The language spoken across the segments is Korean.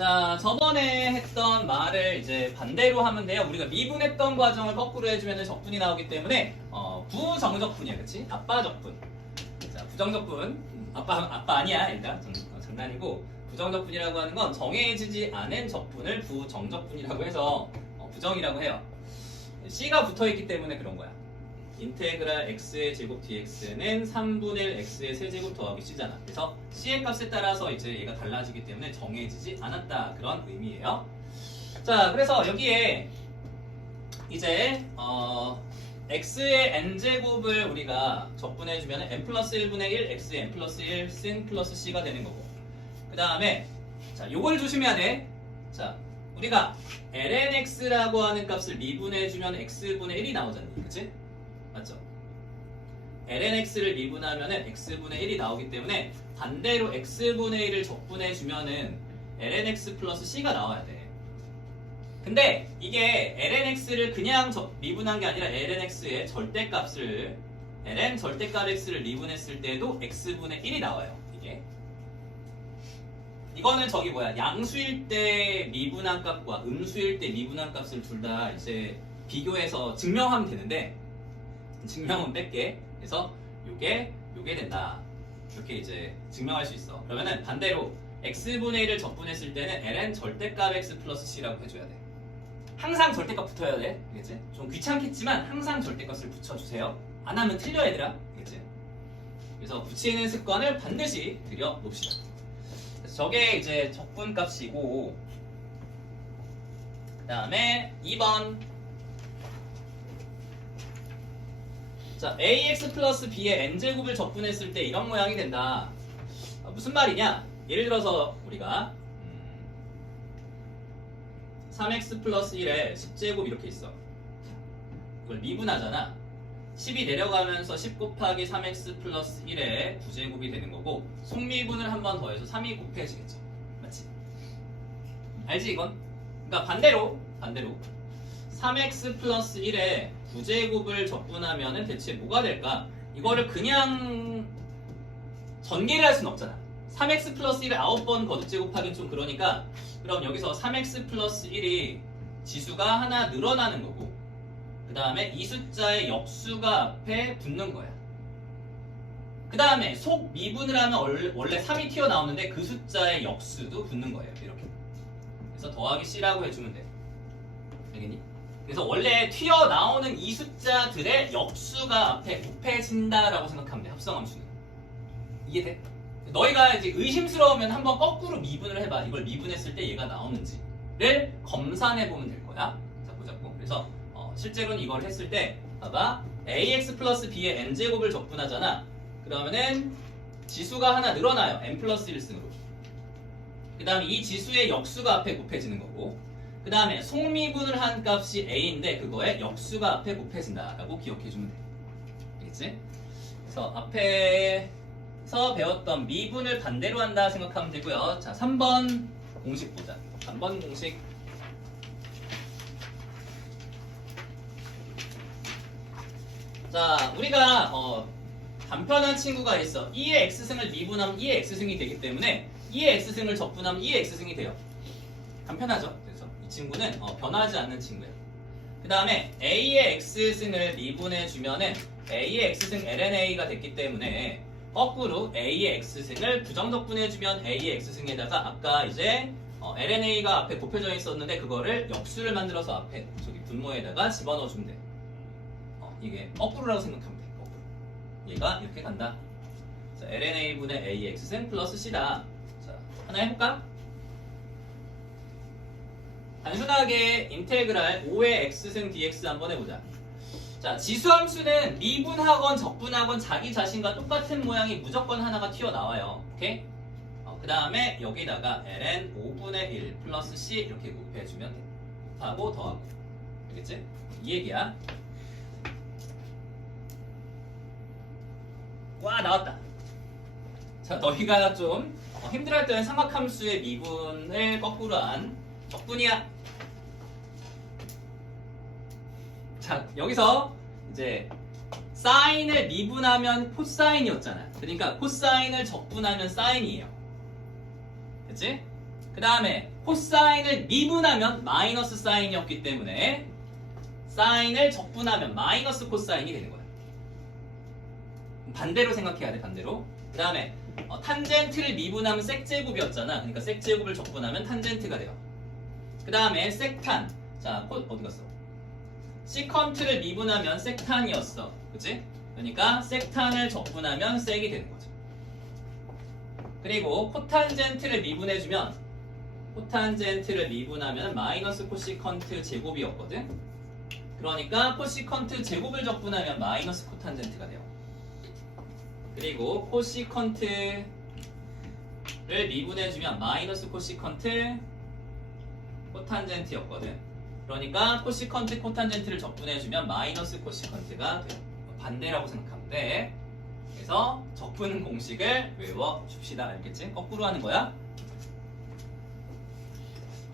자, 저번에 했던 말을 이제 반대로 하면 돼요. 우리가 미분했던 과정을 거꾸로 해주면 적분이 나오기 때문에 부정적분이야, 그치? 아빠적분. 자, 부정적분. 아빠 아니야, 일단. 장난이고. 부정적분이라고 하는 건 정해지지 않은 적분을 부정적분이라고 해서 부정이라고 해요. C가 붙어있기 때문에 그런 거야. 인테그랄 x의 제곱 dx는 3분의 1 x의 세제곱 더하기 c잖아. 그래서 c의 값에 따라서 이제 얘가 달라지기 때문에 정해지지 않았다. 그런 의미예요. 자, 그래서 여기에 이제 x의 n제곱을 우리가 적분해주면 n 플러스 1분의 1 x의 n 플러스 1 sin 플러스 c가 되는 거고, 그 다음에 자, 요걸 조심해야 돼. 자, 우리가 lnx라고 하는 값을 미분해주면 x분의 1이 나오잖니, 그치? 맞죠? lnx를 미분하면 x분의 1이 나오기 때문에 반대로 x분의 1을 적분해주면은 lnx 플러스 c가 나와야 돼. 근데 이게 lnx를 그냥 미분한 게 아니라 lnx의 절대값을 ln 절대값 x를 미분했을 때도 x분의 1이 나와요. 이게 이거는 저기 뭐야, 양수일 때 미분한 값과 음수일 때 미분한 값을 둘 다 이제 비교해서 증명하면 되는데, 증명은 뺄게. 그래서 요게 된다. 이렇게 이제 증명할 수 있어. 그러면은 반대로 x분의 1을 적분했을 때는 ln 절대값 x 플러스 c라고 해줘야 돼. 항상 절대값 붙어야 돼. 알겠지? 좀 귀찮겠지만 항상 절대값을 붙여주세요. 안 하면 틀려, 얘들아. 알겠지? 그래서 붙이는 습관을 반드시 들여놓읍시다. 그래서 저게 이제 적분값이고, 그 다음에 2번. 자, ax 플러스 b의 n제곱을 적분했을 때 이런 모양이 된다. 무슨 말이냐? 예를 들어서 우리가 3x 플러스 1에 10제곱 이렇게 있어. 이걸 미분하잖아. 10이 내려가면서 10 곱하기 3x 플러스 1에 9제곱이 되는 거고, 속미분을 한 번 더해서 3이 곱해지겠죠. 맞지? 알지 이건? 그러니까 반대로 3x 플러스 1에 9제곱을 적분하면 대체 뭐가 될까? 이거를 그냥 전개를 할 수는 없잖아. 3x 플러스 1을 9번 거듭제곱하기는 좀 그러니까, 그럼 여기서 3x 플러스 1이 지수가 하나 늘어나는 거고, 그 다음에 이 숫자의 역수가 앞에 붙는 거야. 그 다음에 속 미분을 하면 원래 3이 튀어나오는데 그 숫자의 역수도 붙는 거예요. 이렇게. 그래서 더하기 c라고 해주면 돼. 알겠니? 그래서 원래 튀어나오는 이 숫자들의 역수가 앞에 곱해진다라고 생각하면 돼. 합성함수는. 이해돼? 너희가 이제 의심스러우면 한번 거꾸로 미분을 해봐. 이걸 미분했을 때 얘가 나오는지를 검산해보면 될 거야. 자, 보자고. 그래서 실제로는 이걸 했을 때 봐봐. ax 플러스 b의 n제곱을 적분하잖아. 그러면은 지수가 하나 늘어나요. n 플러스 1승으로. 그 다음에 이 지수의 역수가 앞에 곱해지는 거고, 그 다음에 속미분을 한 값이 a인데 그거에 역수가 앞에 곱해진다라고 기억해주면 돼. 알겠지? 그래서 앞에서 배웠던 미분을 반대로 한다 생각하면 되고요. 자, 3번 공식 보자. 3번 공식. 자, 우리가 간편한 친구가 있어. 2의 x승을 미분하면 2의 x승이 되기 때문에 2의 x승을 적분하면 2의 x승이 돼요. 간편하죠? 그래서 이 친구는 변하지 않는 친구야. 그 다음에 a의 x승을 미분해주면은 a의 x승 lna가 됐기 때문에 거꾸로 a의 x승을 부정적분해주면 a의 x승에다가 아까 이제 lna가 앞에 곱해져 있었는데 그거를 역수를 만들어서 앞에 저기 분모에다가 집어넣어주면 돼. 이게 거꾸로라고 생각하면 돼. 거꾸로. 얘가 이렇게 간다. 자, lna분의 a의 x승 플러스 c다. 자, 하나 해볼까? 단순하게 인테그랄 5의 x승 dx 한번 해보자. 자, 지수함수는 미분하건 적분하건 자기 자신과 똑같은 모양이 무조건 하나가 튀어나와요. 오케이? 그 다음에 여기다가 ln 5분의 1 플러스 c 이렇게 곱해주면 돼. 곱하고 더하고. 알겠지? 이 얘기야. 와, 나왔다. 자, 너희가 좀 힘들어했던 삼각함수의 미분을 거꾸로 한 적분이야. 자, 여기서 이제 사인을 미분하면 코사인이었잖아. 그러니까 코사인을 적분하면 사인이에요. 됐지? 그 다음에 코사인을 미분하면 마이너스 사인이었기 때문에 사인을 적분하면 마이너스 코사인이 되는 거야. 반대로 생각해야 돼, 반대로. 그 다음에 탄젠트를 미분하면 섹제곱이었잖아. 그러니까 섹제곱을 적분하면 탄젠트가 돼요. 그 다음에 섹탄. 자, 어디 갔어? 시컨트를 미분하면 섹탄이었어. 그치? 그러니까 섹탄을 적분하면 섹이 되는 거죠. 그리고 코탄젠트를 미분하면 마이너스 코시컨트 제곱이었거든. 그러니까 코시컨트 제곱을 적분하면 마이너스 코탄젠트가 돼요. 그리고 코시컨트를 미분해주면 마이너스 코시컨트 코탄젠트였거든. 그러니까 코시컨트 코탄젠트를 적분해주면 마이너스 코시컨트가 돼요. 반대라고 생각하면 돼. 그래서 적분 공식을 외워줍시다. 알겠지? 거꾸로 하는 거야.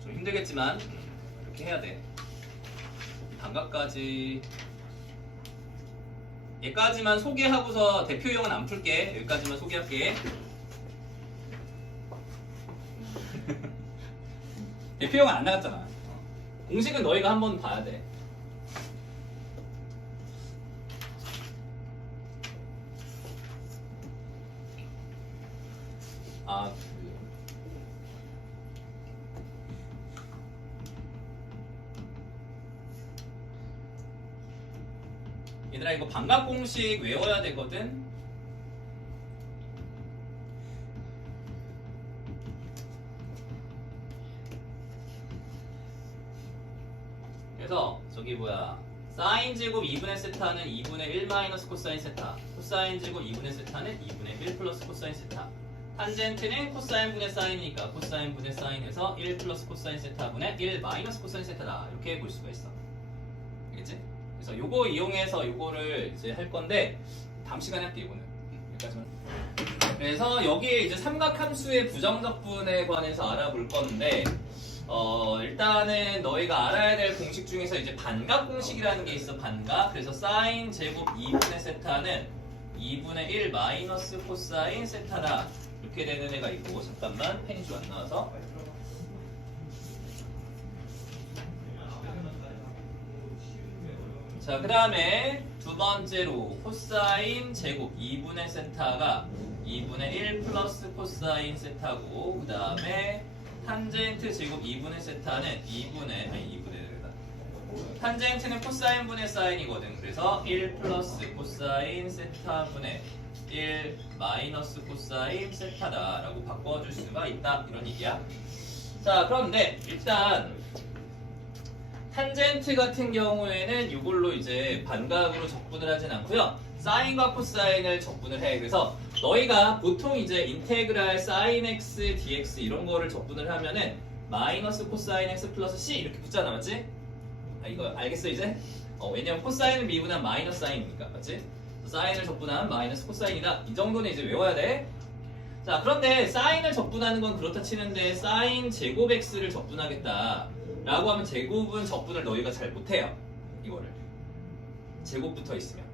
좀 힘들겠지만 이렇게 해야 돼. 단가까지 얘까지만 소개하고서 대표형은 안 풀게. 여기까지만 소개할게. 대표형은 안 나갔잖아. 공식은 너희가 한번 봐야 돼. 얘들아 이거 반각 공식 외워야 되거든. 그래서 저기 뭐야, 사인 제곱 2분의 세타는 2분의 1 마이너스 코사인 세타, 코사인 제곱 2분의 세타는 2분의 1 플러스 코사인 세타, 탄젠트는 코사인 분의 사인이니까 코사인 분의 사인에서 1 플러스 코사인 세타분의 1 마이너스 코사인 세타다. 이렇게 볼 수가 있어. 알겠지? 그래서 요거 이용해서 요거를 이제 할 건데 다음 시간에 할게. 이거는 여기까지만. 그래서 여기에 이제 삼각함수의 부정적분에 관해서 알아볼 건데 일단은 너희가 알아야 될 공식 중에서 이제 반각 공식이라는 게 있어. 반각. 그래서 사인 제곱 2분의 세타는 2분의 1 마이너스 코사인 세타다. 이렇게 되는 애가 있고, 잠깐만 펜이 좀 안 나와서. 자, 그 다음에 두 번째로 코사인 제곱 2분의 세타가 2분의 1 플러스 코사인 세타고, 그 다음에 탄젠트 제곱 2분의 세타는 2분의 탄젠트는 코사인 분의 사인이거든. 그래서 1 플러스 코사인 세타분의 1 마이너스 코사인 세타다 라고 바꿔줄 수가 있다. 이런 얘기야. 자, 그런데 일단 탄젠트 같은 경우에는 이걸로 이제 반각으로 적분을 하진 않고요. 사인과 코사인을 적분을 해. 그래서 너희가 보통 이제 인테그랄 사인 x dx 이런 거를 적분을 하면은 마이너스 코사인 x 플러스 c 이렇게 붙잖아, 맞지? 이거 알겠어 이제? 왜냐면 코사인을 미분한 마이너스 사인이니까, 맞지? 사인을 적분한 마이너스 코사인이다. 이 정도는 이제 외워야 돼. 자, 그런데 사인을 적분하는 건 그렇다 치는데 사인 제곱 x를 적분하겠다 라고 하면 제곱은 적분을 너희가 잘 못해요. 이거를 제곱 붙어 있으면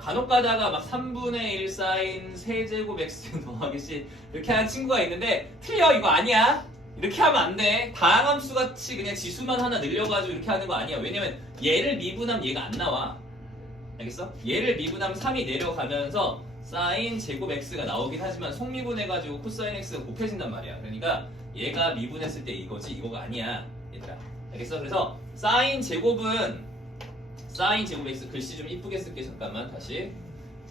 간혹 가다가 막 3분의 1 사인 세제곱 x 더하기 c 이렇게 하는 친구가 있는데 틀려. 이거 아니야. 이렇게 하면 안 돼. 다항함수 같이 그냥 지수만 하나 늘려가지고 이렇게 하는 거 아니야. 왜냐면 얘를 미분하면 얘가 안 나와. 알겠어? 얘를 미분하면 3이 내려가면서 사인 제곱 x가 나오긴 하지만 속미분해가지고 코사인 x가 곱해진단 말이야. 그러니까 얘가 미분했을 때 이거지 이거가 아니야, 얘들아. 알겠어? 그래서 사인 제곱 x 글씨 좀 이쁘게 쓸게. 잠깐만 다시.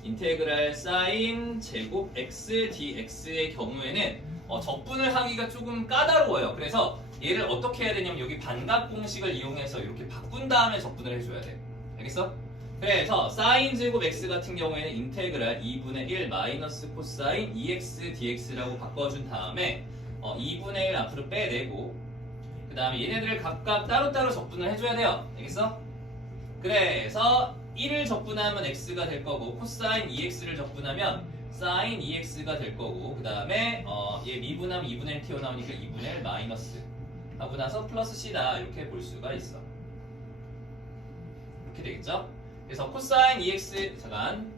인테그랄 사인 제곱 x dx의 경우에는 적분을 하기가 조금 까다로워요. 그래서 얘를 어떻게 해야 되냐면 여기 반각 공식을 이용해서 이렇게 바꾼 다음에 적분을 해줘야 돼. 알겠어? 그래서 사인 제곱 x 같은 경우에는 인테그랄 2분의 1 마이너스 코사인 2x dx라고 바꿔준 다음에 2분의 1 앞으로 빼내고 그 다음에 얘네들을 각각 따로따로 적분을 해줘야 돼요. 알겠어? 그래서 1을 적분하면 x가 될 거고 코사인 2x를 적분하면 사인 2x가 될 거고 그 다음에 얘 미분하면 2분의 1 튀어나오니까 2분의 1 마이너스 하고 나서 플러스 c다. 이렇게 볼 수가 있어. 이렇게 되겠죠? 그래서 코사인 2x 잠깐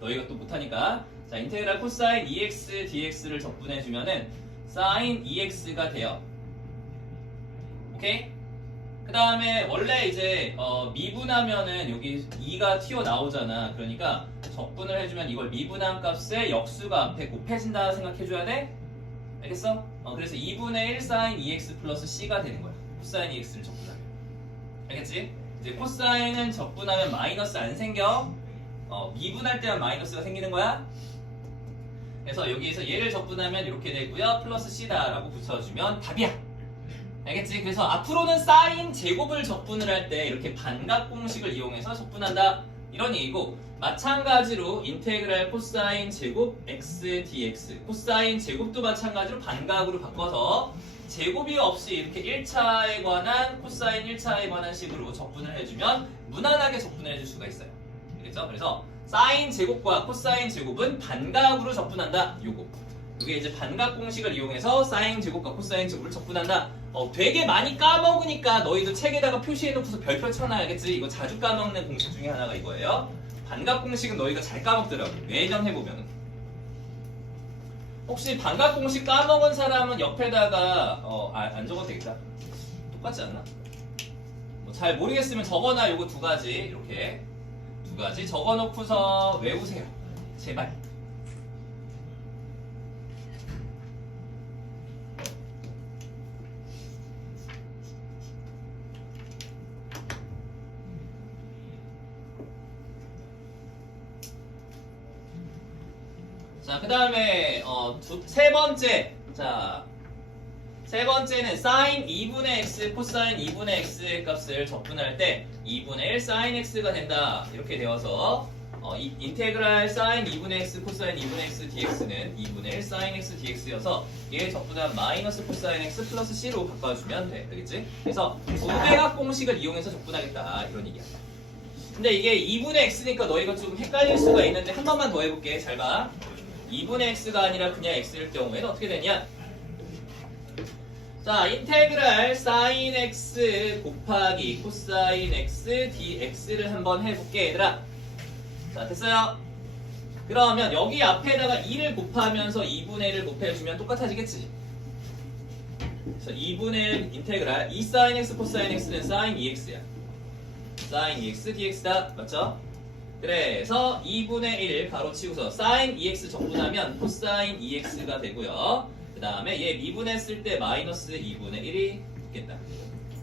너희가 또 못하니까 자 인테그랄 코사인 2x dx를 적분해주면은 sin 2x가 돼요. 오케이? 그 다음에 원래 이제 미분하면은 여기 2가 튀어나오잖아. 그러니까 적분을 해주면 이걸 미분한 값에 역수가 앞에 곱해진다 생각해줘야 돼? 알겠어? 그래서 2분의 1 sin 2x 플러스 c가 되는 거야. 코사인 2x를 적분하면. 알겠지? 이제 코사인은 적분하면 마이너스 안 생겨. 미분할 때만 마이너스가 생기는 거야. 그래서 여기에서 얘를 적분하면 이렇게 되고요. 플러스 c다라고 붙여주면 답이야. 알겠지? 그래서 앞으로는 사인 제곱을 적분을 할 때 이렇게 반각 공식을 이용해서 적분한다. 이런 얘기고, 마찬가지로 인테그랄 코사인 제곱 x dx, 코사인 제곱도 마찬가지로 반각으로 바꿔서 제곱이 없이 이렇게 1차에 관한 코사인 1차에 관한 식으로 적분을 해주면 무난하게 적분을 해줄 수가 있어요. 알겠죠? 그래서 사인 제곱과 코사인 제곱은 반각으로 적분한다. 이게 이제 반각 공식을 이용해서 사인 제곱과 코사인 제곱을 적분한다. 되게 많이 까먹으니까 너희도 책에다가 표시해놓고서 별표 쳐놔야겠지. 이거 자주 까먹는 공식 중에 하나가 이거예요. 반각 공식은 너희가 잘 까먹더라고. 매년 해보면. 혹시 반각 공식 까먹은 사람은 옆에다가 안 적어도 되겠다. 똑같지 않나? 잘 모르겠으면 적어놔. 요거 두 가지 이렇게 두 가지 적어놓고서 외우세요. 제발. 자, 그 다음에 세 번째. 자, 세 번째는 sin 2분의 x, 코사인 2분의 x의 값을 적분할 때 2분의 1 sin x가 된다. 이렇게 되어서 인테그랄 sin 2분의 x, 코사인 2분의 x dx는 2분의 1 sin x dx여서 얘 적분한 마이너스 코사인 x 플러스 c로 바꿔주면 돼. 되겠지? 그래서 부배각 공식을 이용해서 적분하겠다. 이런 얘기야. 근데 이게 2분의 x니까 너희가 좀 헷갈릴 수가 있는데 한 번만 더 해볼게. 잘 봐. 2분의 x가 아니라 그냥 x일 경우에는 어떻게 되냐? 자, 인테그랄 sin x 곱하기 코사인 x dx를 한번 해볼게, 얘들아. 자, 됐어요? 그러면 여기 앞에다가 2를 곱하면서 2분의 1을 곱해주면 똑같아지겠지? 그래서 2분의 1 인테그랄 2 sin x 코사인 x는 sin 2x야. sin 2x dx다. 맞죠? 그래서 2분의 1 바로 치고서 sin 2x 적분하면 코사인 2x가 되고요. 그 다음에 얘 미분했을 때 마이너스 2분의 1이 있겠다.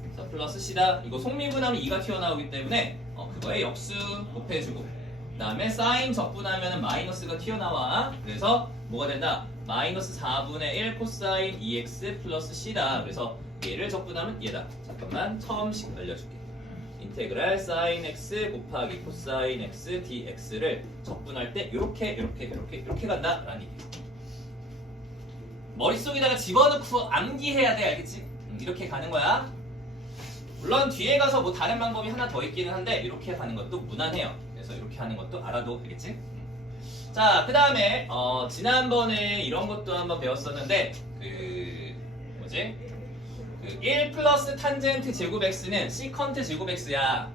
그래서 플러스 c다. 이거 속미분하면 2가 튀어나오기 때문에 그거에 역수 곱해주고, 그 다음에 sin 적분하면 마이너스가 튀어나와. 그래서 뭐가 된다? 마이너스 4분의 1 코사인 2x 플러스 c다. 그래서 얘를 적분하면 얘다. 잠깐만 처음씩 알려줄게. 인테그랄 sin x 곱하기 코사인 x dx를 적분할 때 이렇게 간다라는 얘기예요. 머릿속에다가 집어넣고 암기해야 돼. 알겠지? 이렇게 가는 거야. 물론 뒤에 가서 뭐 다른 방법이 하나 더 있기는 한데 이렇게 가는 것도 무난해요. 그래서 이렇게 하는 것도 알아도 알겠지? 자, 그 다음에 지난번에 이런 것도 한번 배웠었는데 뭐지? 1 플러스 탄젠트 제곱 x는 시컨트 제곱 x야.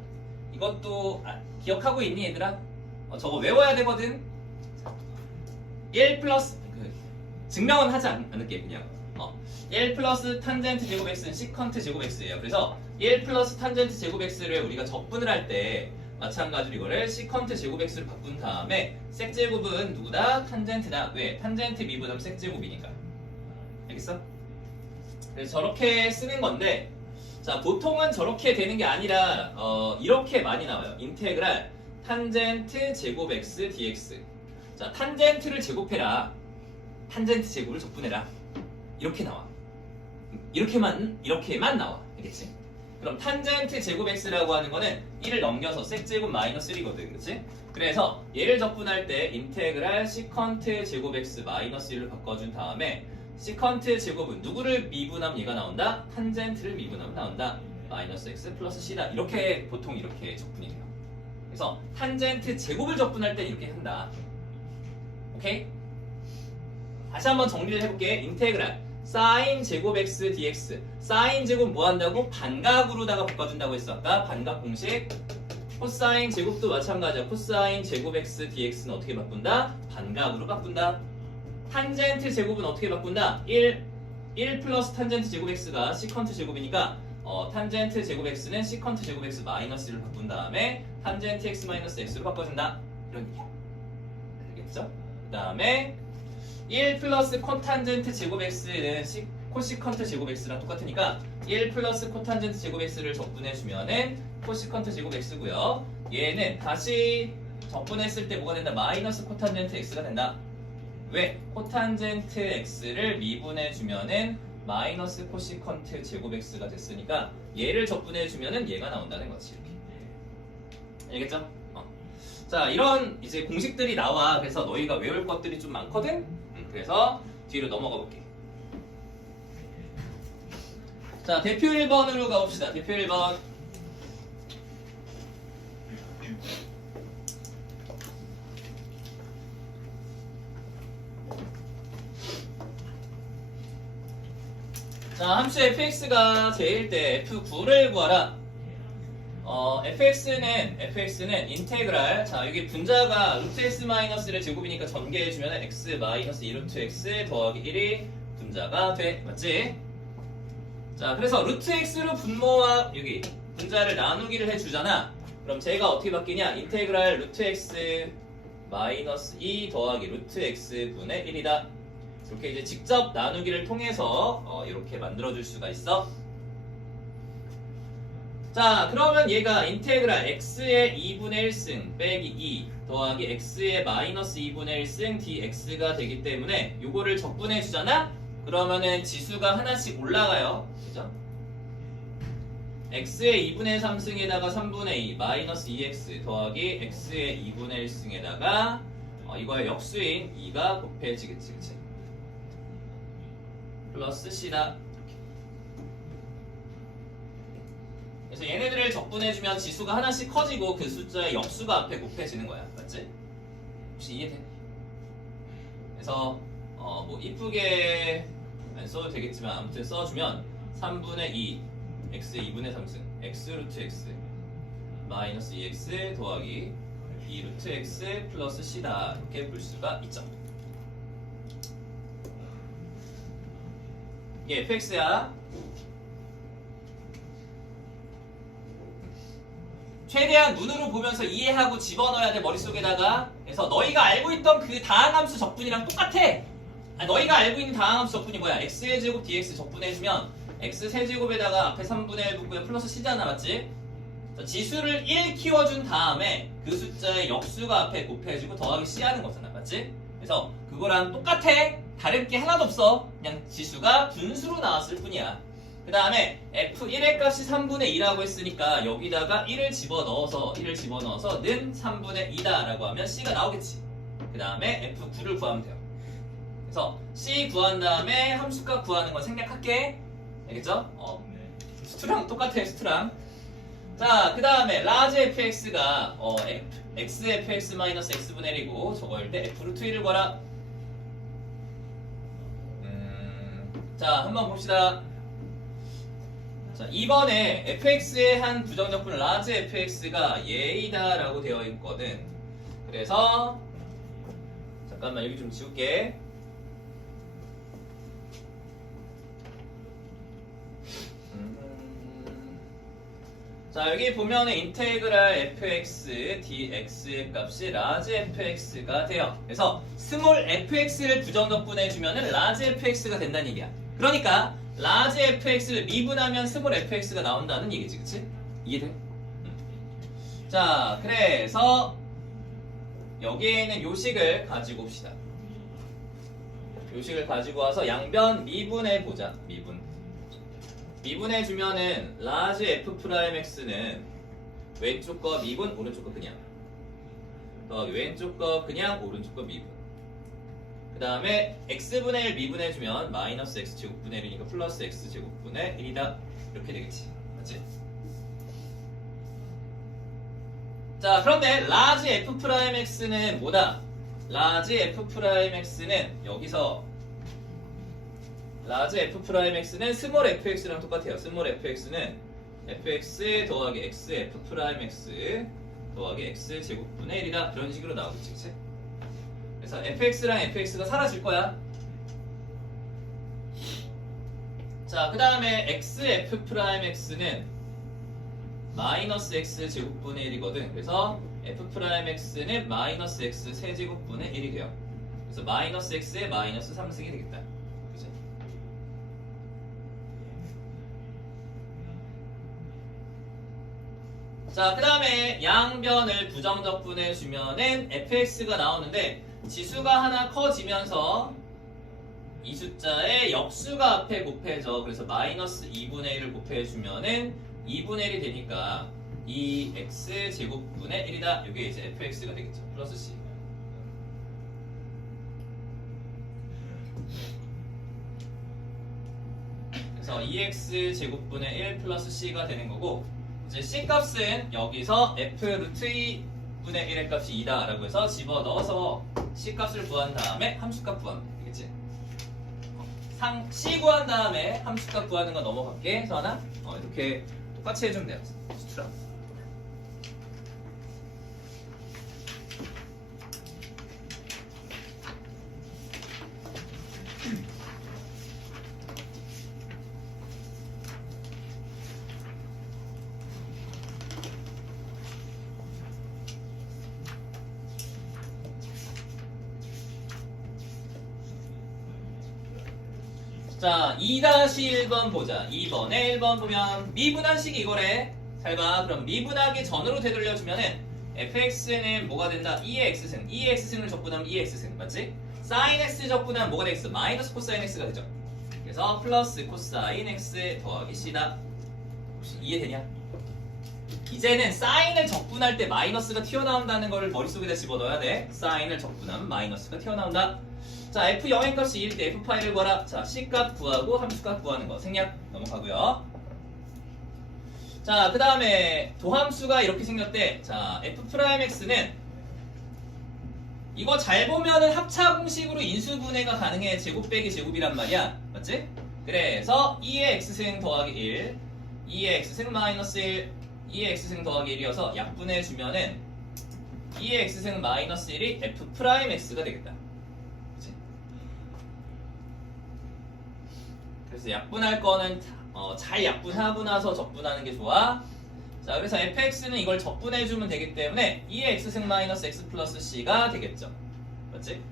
이것도 기억하고 있니 얘들아? 저거 외워야 되거든. 1 플러스 증명은 하지 않을게 그냥. 1 플러스 탄젠트 제곱 x는 시컨트 제곱 x예요. 그래서 1 플러스 탄젠트 제곱 x를 우리가 적분을 할 때 마찬가지로 이거를 시컨트 제곱 x로 바꾼 다음에 섹제곱은 누구다? 탄젠트다. 왜? 탄젠트 미분하면 섹제곱이니까. 알겠어? 그래서 저렇게 쓰는 건데, 자, 보통은 저렇게 되는 게 아니라 이렇게 많이 나와요. 인테그랄 탄젠트 제곱 x dx. 자, 탄젠트를 제곱해라. 탄젠트 제곱을 적분해라. 이렇게 나와. 이렇게만 나와. 알겠지? 그럼 탄젠트 제곱 x라고 하는 거는 1을 넘겨서 섹제곱 마이너스 1이거든. 그치? 그래서 얘를 적분할 때 인테그랄 시컨트 제곱 x 마이너스 1을 바꿔준 다음에 시컨트 제곱은 누구를 미분하면 얘가 나온다? 탄젠트를 미분하면 나온다. 마이너스 x 플러스 c다. 이렇게 보통 이렇게 적분이 돼요. 그래서 탄젠트 제곱을 적분할 때 이렇게 한다. 오케이? 다시 한번 정리를 해볼게. 인테그랄 sin 제곱 x dx. sin 제곱 뭐 한다고? 반각으로다가 바꿔준다고 했어. 아까 반각 공식. 코사인 제곱도 마찬가지야. 코사인 제곱 x dx는 어떻게 바꾼다? 반각으로 바꾼다. 탄젠트 제곱은 어떻게 바꾼다? 1 1 플러스 탄젠트 제곱 x가 시컨트 제곱이니까 탄젠트 제곱 x는 시컨트 제곱 x 마이너스 1로 바꾼 다음에 탄젠트 x 마이너스 x로 바꿔준다. 이런 얘기야. 알겠죠? 그 다음에 1 플러스 코탄젠트 제곱 x는 코시컨트 제곱 x랑 똑같으니까 1 플러스 코탄젠트 제곱 x를 적분해주면은 코시컨트 제곱 x고요. 얘는 다시 적분했을 때 뭐가 된다? 마이너스 코탄젠트 x가 된다. 왜? 코탄젠트 x를 미분해주면은 마이너스 코시컨트 제곱 x가 됐으니까 얘를 적분해주면은 얘가 나온다는 거지. 이렇게. 알겠죠? 자, 이런 이제 공식들이 나와. 그래서 너희가 외울 것들이 좀 많거든? 그래서 뒤로 넘어가 볼게. 자, 대표 1번으로 가봅시다. 대표 1번. 자, 함수 fx가 제일 때 f9를 구하라. fx는 인테그랄. 자, 여기 분자가 루트 x 마이너스를 제곱이니까 전개해주면 x 마이너스 2루트 x 더하기 1이 분자가 돼. 맞지? 자, 그래서 루트 x로 분모와 여기 분자를 나누기를 해주잖아. 그럼 제가 어떻게 바뀌냐? 인테그랄 루트 x 마이너스 2 더하기 루트 x 분의 1이다. 이렇게 이제 직접 나누기를 통해서 이렇게 만들어줄 수가 있어. 자, 그러면 얘가 인테그랄 x의 2분의 1승 빼기 2 더하기 x의 마이너스 2분의 1승 dx가 되기 때문에 요거를 적분해 주잖아? 그러면은 지수가 하나씩 올라가요. 그죠? x의 2분의 3승에다가 3분의 2 마이너스 2x 더하기 x의 2분의 1승에다가 이거의 역수인 2가 곱해지겠지. 그치? 플러스 c다. 그래서 얘네들을 적분해주면 지수가 하나씩 커지고 그 숫자의 역수가 앞에 곱해지는 거야. 맞지? 혹시 이해돼? 그래서 뭐 이쁘게 안 써도 되겠지만 아무튼 써주면 3분의 2 x의 2분의 3승 x 루트 x 마이너스 2x 더하기 2 루트 x 플러스 c다. 이렇게 볼 수가 있죠. 이게 fx야. 최대한 눈으로 보면서 이해하고 집어넣어야 돼, 머릿속에다가. 그래서 너희가 알고 있던 그 다항함수 적분이랑 똑같아. 너희가 알고 있는 다항함수 적분이 뭐야? x의 제곱 dx 적분해주면 x 세제곱에다가 앞에 3분의 1 붙고요. 플러스 c잖아. 맞지? 지수를 1 키워준 다음에 그 숫자의 역수가 앞에 곱해지고 더하기 c 하는 거잖아. 맞지? 그래서 그거랑 똑같아. 다른 게 하나도 없어. 그냥 지수가 분수로 나왔을 뿐이야. 그 다음에 f1의 값이 3분의 2라고 했으니까 여기다가 1을 집어넣어서 는 3분의 2다 라고 하면 c가 나오겠지. 그 다음에 f9를 구하면 돼요. 그래서 c 구한 다음에 함수값 구하는 건 생략할게. 알겠죠? 수트랑 똑같아. 수트랑. 자, 그 다음에 라지 fx가 xfx-x분의 1이고 저거일 때 f루트 1을 구하라. 자, 한번 봅시다. 자, 이번에 fx의 한 부정적분 라지 fx가 예이다 라고 되어 있거든. 그래서 잠깐만 여기 좀 지울게. 자, 여기 보면은 인테그랄 fx dx의 값이 라지 fx가 돼요. 그래서 스몰 fx를 부정적분해주면은 라지 fx가 된다는 얘기야. 그러니까 라지 fx를 미분하면 스몰 fx가 나온다는 얘기지. 그치? 이해돼? 자, 그래서 여기에는 요식을 가지고 옵시다. 요식을 가지고 와서 양변 미분해보자. 미분해주면은 라지 f'x는 왼쪽 거 미분, 오른쪽 거 그냥 더하기 왼쪽 거 그냥, 오른쪽 거 미분. 그 다음에 x분의 1 미분해주면 마이너스 x제곱분의 1이니까 플러스 x제곱분의 1이다. 이렇게 되겠지. 맞지? 자, 그런데 라지 f'x는 뭐다? 라지 f'x는 여기서 라지 f'x는 스몰 fx랑 똑같아요. 스몰 fx는 fx 더하기 x f'x 더하기 x 제곱분의 1이다. 이런 식으로 나오겠지. 그치? 그래서 fx랑 fx가 사라질 거야. 자, 그 다음에 xf'x는 마이너스 x 제곱분의 1이거든. 그래서 f'x는 마이너스 x 세제곱분의 1이 돼요. 그래서 마이너스 x에 마이너스 3승이 되겠다. 그치? 자, 그 다음에 양변을 부정적분해 주면은 fx가 나오는데 지수가 하나 커지면서 이 숫자에 역수가 앞에 곱해져. 그래서 마이너스 2분의 1을 곱해주면은 2분의 1이 되니까 이 x 제곱분의 1이다. 이게 이제 fx가 되겠죠. 플러스 c. 그래서 2x 제곱분의 1 플러스 c가 되는 거고, 이제 c 값은 여기서 f 루트 2분의 1의 값이 2다 라고 해서 집어넣어서 c 값을 구한 다음에 함수값 구하면 되겠지. C 구한 다음에 함수값 구하는 거 넘어갈게. 서하나 이렇게 똑같이 해주면 돼요. 수출함. 자, 2-1번 보자. 2번에 1번 보면 미분한식이 이거래. 잘 봐. 그럼 미분하기 전으로 되돌려주면은 fx는 뭐가 된다? 2의 x승. 2의 x승을 적분하면 2의 x승. 맞지? sin x 적분하면 뭐가 되겠어? 마이너스 코사인 x가 되죠. 그래서 플러스 코사인 x 더하기 c다. 혹시 이해되냐? 이제는 사인을 적분할 때 마이너스가 튀어나온다는 거를 머릿속에다 집어넣어야 돼. 사인을 적분하면 마이너스가 튀어나온다. 자, f 영의 값이 2일 때 f 파이를 구하라. 자, c 값 구하고 함수 값 구하는 거 생략 넘어가고요. 자, 그 다음에 도함수가 이렇게 생겼대. 자, f'x는 이거 잘 보면은 합차 공식으로 인수분해가 가능해. 제곱 빼기 제곱이란 말이야. 맞지? 그래서 2의 x승 더하기 1, 2의 x승 마이너스 1, 2의 x승 더하기 1이어서 약분해 주면은 2의 x승 마이너스 1이 f'x가 되겠다. 그치? 그래서 약분할 거는 잘 약분하고 나서 적분하는 게 좋아. 자, 그래서 fx는 이걸 적분해주면 되기 때문에 2의 x승 마이너스 x 플러스 c가 되겠죠. 맞지?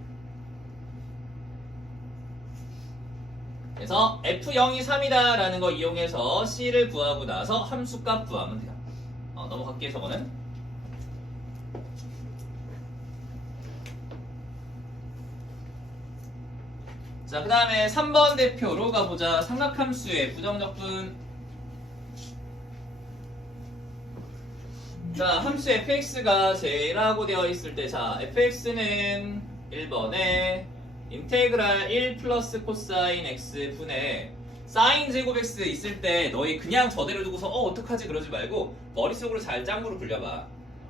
그래서 f0이 3이다 라는 거 이용해서 c를 구하고 나서 함수값 구하면 돼요. 넘어갈게요. 저거는 자, 그 다음에 3번 대표로 가보자. 삼각함수의 부정적분. 자, 함수 fx가 제라고 되어 있을 때, 자, fx는 1번에 인테그랄 1 플러스 코사인 x 분의 사인 제곱 x 있을 때 너희 그냥 저대로 두고서 어떡하지 그러지 말고 머릿속으로 잘 짱구로 굴려봐.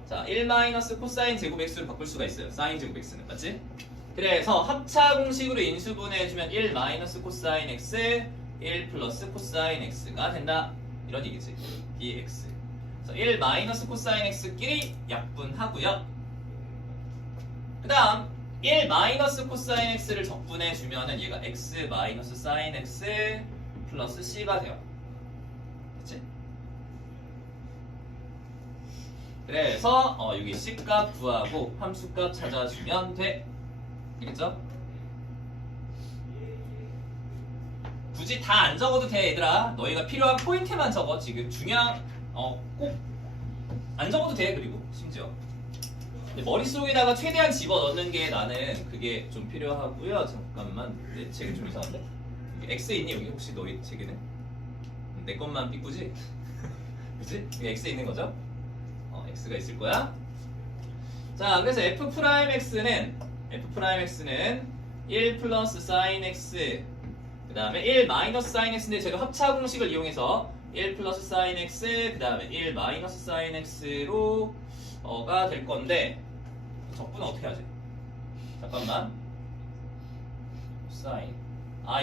자, 1 마이너스 코사인 제곱 x로 바꿀 수가 있어요. 사인 제곱 x는. 맞지? 그래서 합차 공식으로 인수분해해주면 1 마이너스 코사인 x, 1 플러스 코사인 x가 된다. 이런 얘기지. dx. 그래서 1 마이너스 코사인 x끼리 약분하고요. 그 다음 1 마이너스 코사인 x를 적분해주면은 얘가 x 마이너스 사인 x 플러스 c가 돼요. 그치? 그래서 여기 c값 구하고 함수값 찾아주면 돼. 알겠죠? 굳이 다 안 적어도 돼, 얘들아. 너희가 필요한 포인트만 적어. 지금 중요한 꼭 안 적어도 돼. 그리고 심지어 근데 머릿속에다가 최대한 집어넣는 게 나는 그게 좀 필요하고요. 잠깐만, 내 책이 좀 이상한데? 여기 X 있니? 여기 혹시 너희 책에는? 내 것만 삐꾸지? 그치? 여기 X 있는 거죠? X가 있을 거야. 자, 그래서 f'x는 1 플러스 sin x 그 다음에 1 마이너스 sin x인데 제가 합차 공식을 이용해서 1 플러스 sin x 그 다음에 1 마이너스 sin x로 가 될 건데 적분은 어떻게 하지? 잠깐만. sin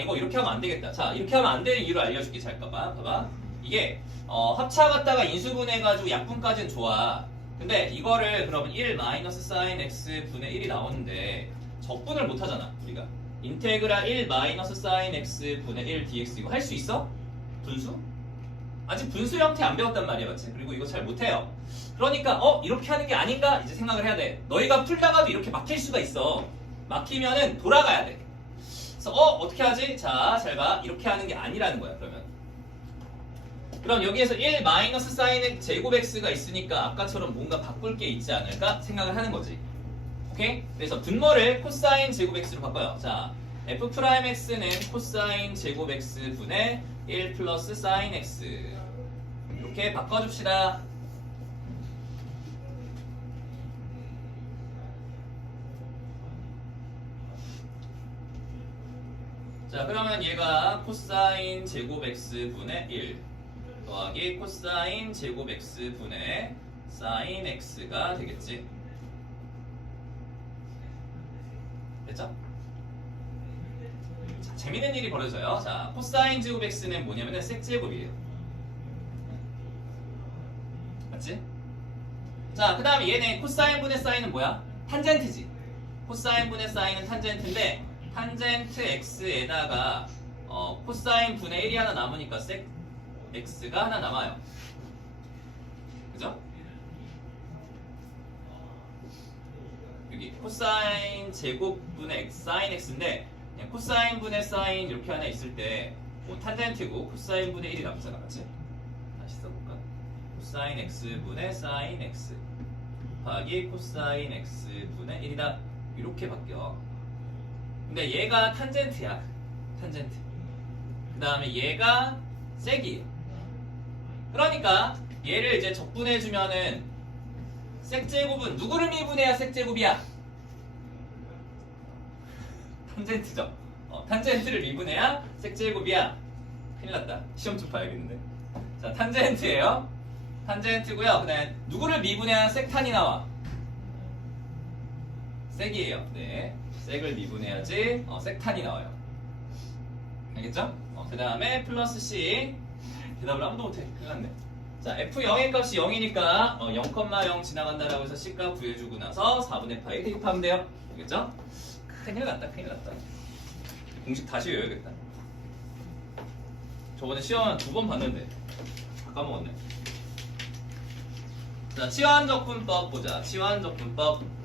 이거 이렇게 하면 안 되겠다. 자, 이렇게 하면 안 되는 이유를 알려줄게. 잘 봐봐. 이게 합차 갖다가 인수분해가지고 약분까지는 좋아. 근데 이거를 그러면 1 마이너스 sin x 분의 1이 나오는데 적분을 못 하잖아 우리가. 인테그랄 1 마이너스 사인 x 분의 1 dx 이거 할 수 있어? 분수? 아직 분수 형태 안 배웠단 말이야, 맞지? 그리고 이거 잘 못해요. 그러니까 이렇게 하는 게 아닌가 이제 생각을 해야 돼. 너희가 풀다가도 이렇게 막힐 수가 있어. 막히면은 돌아가야 돼. 그래서 어떻게 하지? 자, 잘 봐. 이렇게 하는 게 아니라는 거야. 그럼 여기에서 1 마이너스 사인 제곱 x가 있으니까 아까처럼 뭔가 바꿀 게 있지 않을까 생각을 하는 거지. 오케이? 그래서 분모를 코사인 제곱 x로 바꿔요. 자, f 프라임 x는 코사인 제곱 x 분의 1 플러스 사인 x 이렇게 바꿔줍시다. 자, 그러면 얘가 코사인 제곱 x 분의 1 더하기 코사인 제곱 x 분의 사인 x가 되겠지. 됐죠? 자, 재밌는 일이 벌어져요. 자, 코사인 제곱 x는 뭐냐면은 섹제곱이에요. 맞지? 자, 그 다음에 얘네 코사인 분의 사인은 뭐야? 탄젠트지. 코사인 분의 사인은 탄젠트인데 탄젠트 x에다가 코사인 분의 1이 하나 남으니까 섹 x가 하나 남아요. 그죠? 여기 코사인 제곱분의 사인 x인데 그냥 코사인 분의 사인 이렇게 하나 있을 때 탄젠트고 코사인 분의 1이 남잖아, 맞지? 다시 써볼까? 코사인 x분의 사인 x 곱하기 코사인 x분의 1이다. 이렇게 바뀌어. 근데 얘가 탄젠트야. 탄젠트. 그 다음에 얘가 섹이에요. 그러니까 얘를 이제 적분해주면은 섹제곱은 누구를 미분해야 섹제곱이야? 탄젠트죠. 탄젠트를 미분해야 섹제곱이야. 큰일 났다. 시험 좀 봐야겠는데. 자, 탄젠트예요. 탄젠트고요. 그다음에 누구를 미분해야 섹탄이 나와? 섹이에요. 네, 섹을 미분해야지 섹탄이 나와요. 알겠죠? 그 다음에 플러스 C. 대답을 아무도 못해. 큰일 났네. 자, F0의 값이 0이니까 0,0 지나간다라고 해서 C값 구해주고 나서 4분의 파이 대입하면 돼요. 알겠죠? 큰일 났다. 큰일 났다. 공식 다시 외워야겠다. 저번에 시험 2번 봤는데 다 까먹었네. 자, 치환적분법 보자. 치환적분법.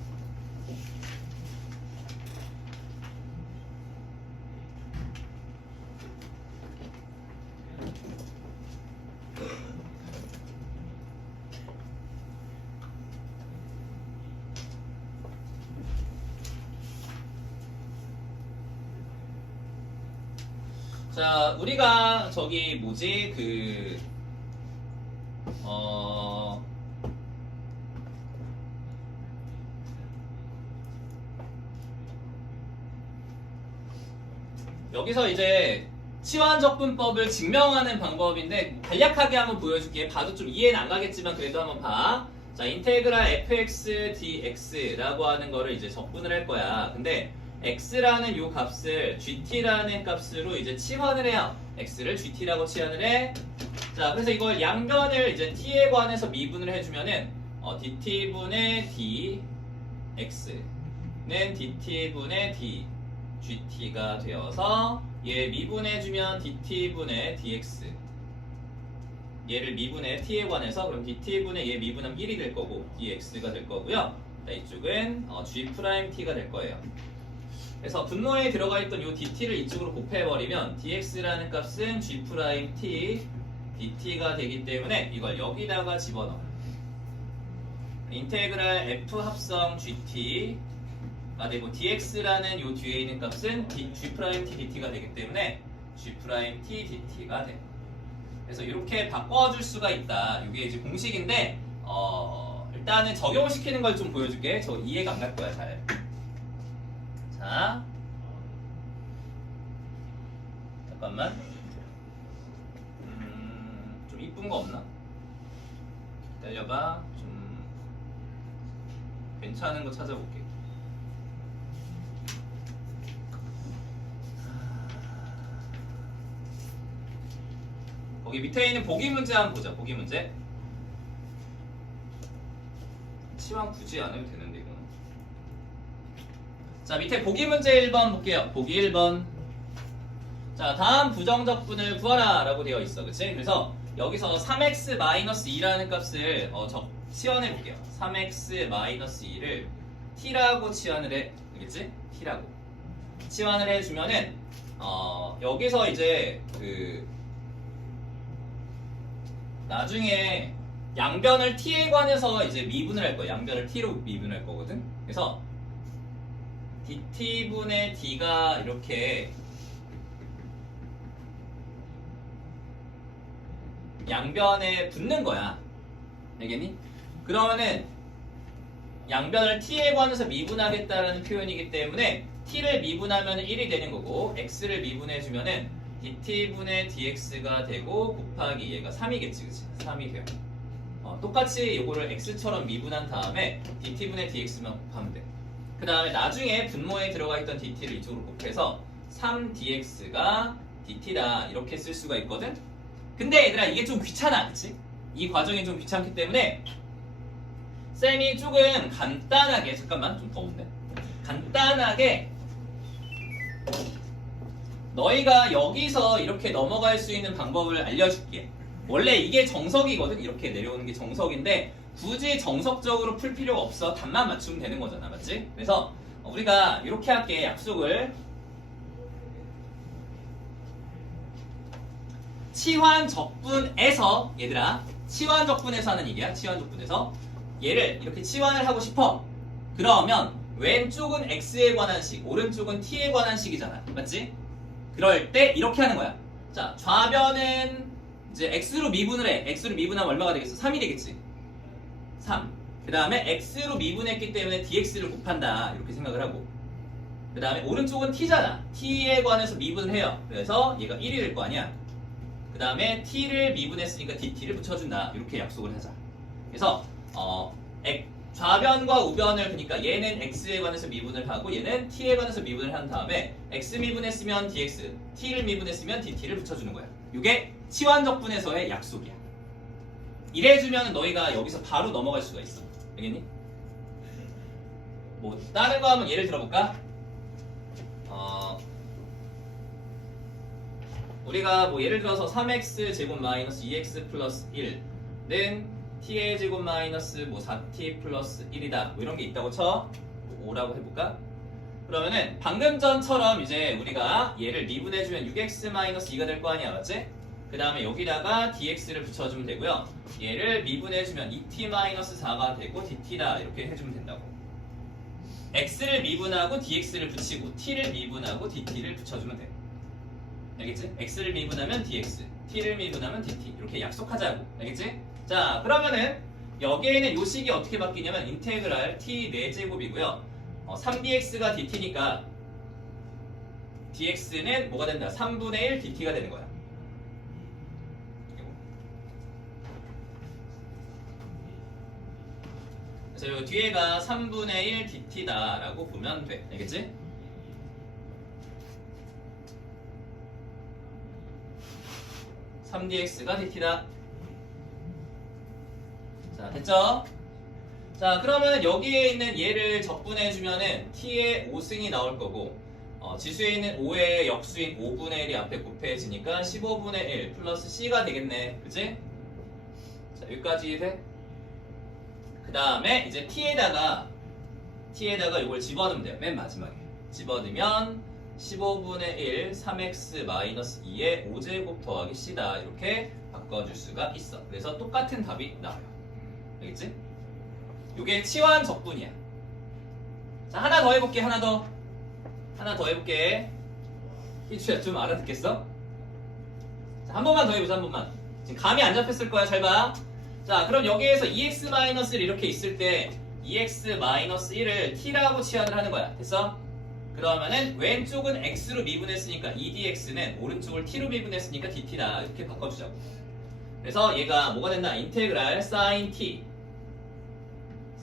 자, 우리가 저기 뭐지 여기서 이제 치환적분법을 증명하는 방법인데 간략하게 한번 보여줄게. 봐도 좀 이해는 안 가겠지만 그래도 한번 봐. 자, 인테그랄 fx dx라고 하는 거를 이제 적분을 할 거야. 근데 x라는 요 값을 gt라는 값으로 이제 치환을 해요. x를 gt라고 치환을 해. 자, 그래서 이걸 양변을 이제 t에 관해서 미분을 해주면은 dt분의 dx는 dt분의 d gt가 되어서 얘 미분해주면 dt분의 dx 얘를 미분해 t에 관해서 그럼 dt분의 얘 미분하면 1이 될 거고 dx가 될 거고요. 자, 이쪽은 g't가 될 거예요. 그래서 분모에 들어가 있던 이 dt를 이쪽으로 곱해버리면 dx라는 값은 g't dt가 되기 때문에 이걸 여기다가 집어넣어. 인테그랄 f 합성 gt가 되고 dx라는 요 뒤에 있는 값은 g't dt가 되기 때문에 g't dt가 돼. 그래서 이렇게 바꿔줄 수가 있다. 이게 이제 공식인데 일단은 적용을 시키는 걸 좀 보여줄게. 저 이해가 안 갈 거야 잘. 자, 잠깐만. 좀 이쁜 거 없나? 기다려봐. 좀 괜찮은 거 찾아볼게. 거기 밑에 있는 보기 문제 한번 보자. 보기 문제. 치환 굳이 안 해도 되는데 이거는. 자, 밑에 보기 문제 1번 볼게요. 보기 1번. 자, 다음 부정적분을 구하라 라고 되어 있어. 그치? 그래서 여기서 3x-2라는 값을 치환해 볼게요. 3x-2를 t라고 치환을 해. 알겠지? t라고. 치환을 해주면은, 여기서 이제, 나중에 양변을 t에 관해서 이제 미분을 할 거야. 양변을 t로 미분할 거거든. 그래서, dt분의 d가 이렇게 양변에 붙는 거야. 알겠니? 그러면은 양변을 t에 관해서 미분하겠다라는 표현이기 때문에 t를 미분하면 1이 되는 거고 x를 미분해주면은 dt분의 dx가 되고 곱하기 얘가 3이겠지. 그치? 3이 돼요. 똑같이 이거를 x처럼 미분한 다음에 dt분의 dx만 곱하면 돼. 그 다음에 나중에 분모에 들어가 있던 dt를 이쪽으로 곱해서 3dx가 dt다 이렇게 쓸 수가 있거든. 근데 얘들아 이게 좀 귀찮아. 그치? 이 과정이 좀 귀찮기 때문에 쌤이 조금 간단하게 잠깐만 좀 더운데 간단하게 너희가 여기서 이렇게 넘어갈 수 있는 방법을 알려줄게. 원래 이게 정석이거든. 이렇게 내려오는 게 정석인데 굳이 정석적으로 풀 필요가 없어. 답만 맞추면 되는 거잖아. 맞지? 그래서 우리가 이렇게 할게. 약속을 치환적분에서 얘들아 치환적분에서 하는 얘기야. 치환적분에서 얘를 이렇게 치환을 하고 싶어. 그러면 왼쪽은 x에 관한 식, 오른쪽은 t에 관한 식이잖아. 맞지? 그럴 때 이렇게 하는 거야. 자, 좌변은 이제 x로 미분을 해. x로 미분하면 얼마가 되겠어? 3이 되겠지. 3. 그 다음에 x로 미분했기 때문에 dx를 곱한다. 이렇게 생각을 하고. 그 다음에 오른쪽은 t잖아. t에 관해서 미분을 해요. 그래서 얘가 1이 될 거 아니야. 그 다음에 t를 미분했으니까 dt를 붙여준다. 이렇게 약속을 하자. 그래서 좌변과 우변을 그러니까 얘는 x에 관해서 미분을 하고 얘는 t에 관해서 미분을 한 다음에 x 미분했으면 dx, t를 미분했으면 dt를 붙여주는 거야. 이게 치환적분에서의 약속이야. 이래주면 너희가 여기서 바로 넘어갈 수가 있어. 알겠니? 뭐 다른 거 한번 예를 들어볼까? 우리가 뭐 예를 들어서 3x 제곱 마이너스 2x 플러스 1는 t의 제곱 마이너스 뭐 4t 플러스 1이다. 뭐 이런 게 있다고 쳐. 5라고 해볼까? 그러면은 방금 전처럼 이제 우리가 얘를 미분해주면 6x 마이너스 2가 될 거 아니야. 맞지? 그 다음에 여기다가 dx를 붙여주면 되고요. 얘를 미분해주면 2t 마이너스 4가 되고 dt다. 이렇게 해주면 된다고. x를 미분하고 dx를 붙이고 t를 미분하고 dt를 붙여주면 돼. 알겠지? x를 미분하면 dx, t를 미분하면 dt 이렇게 약속하자고. 알겠지? 자, 그러면은 여기에는 요 식이 어떻게 바뀌냐면 인테그랄 t 4제곱이고요 3dx가 dt니까 dx는 뭐가 된다? 3분의 1 dt가 되는 거야. 그래서 요 뒤에가 3분의 1 dt다 라고 보면 돼. 알겠지? (3dx가) dt다. 자, 됐죠? 자, 그러면 여기에 있는 얘를 적분해주면은 t의 5승이 나올 거고 지수에 있는 5의 역수인 5분의 1이 앞에 곱해지니까 15분의 1 플러스 c가 되겠네. 그치? 자, 여기까지 돼? 그 다음에 이제 t에다가 이걸 집어넣으면 돼요. 맨 마지막에 집어넣으면 15분의 1 3x-2의 5제곱 더하기 c다. 이렇게 바꿔줄 수가 있어. 그래서 똑같은 답이 나와요. 알겠지? 요게 치환 적분이야. 자, 하나 더 해볼게. 하나 더 해볼게. 희추야 좀 알아듣겠어? 자, 한 번만 더 해보자. 한 번만. 지금 감이 안 잡혔을 거야. 잘 봐. 자, 그럼 여기에서 2x-1 이렇게 있을 때 2x-1을 t라고 치환을 하는 거야. 됐어? 그러면은 왼쪽은 x로 미분했으니까 2dx는 오른쪽을 t로 미분했으니까 dt다. 이렇게 바꿔주자고. 그래서 얘가 뭐가 된다? 인테그랄 sin t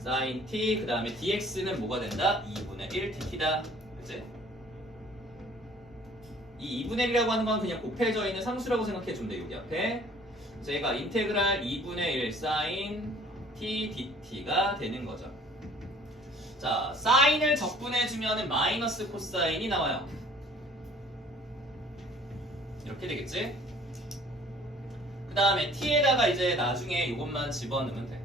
그 다음에 dx는 뭐가 된다? 2분의 1 dt다. 그치? 이 2분의 1이라고 하는 건 그냥 곱해져 있는 상수라고 생각해주면 돼. 여기 앞에. 그래서 얘가 인테그랄 2분의 1 sin t dt가 되는 거죠. 자, 사인을 적분해주면 마이너스 코사인이 나와요. 이렇게 되겠지? 그 다음에 t에다가 이제 나중에 이것만 집어넣으면 돼.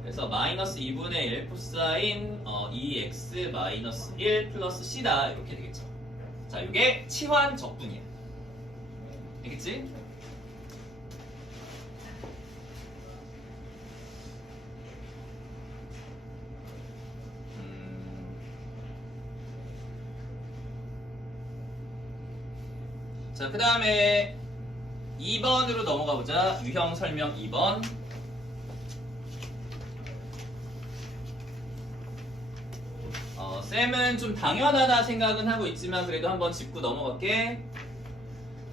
그래서 마이너스 2분의 1 코사인 2x 마이너스 1 플러스 c다 이렇게 되겠죠. 자, 이게 치환 적분이야. 되겠지? 자, 그 다음에 2번으로 넘어가 보자. 유형 설명 2번. 쌤은 좀 당연하다 생각은 하고 있지만 그래도 한번 짚고 넘어갈게.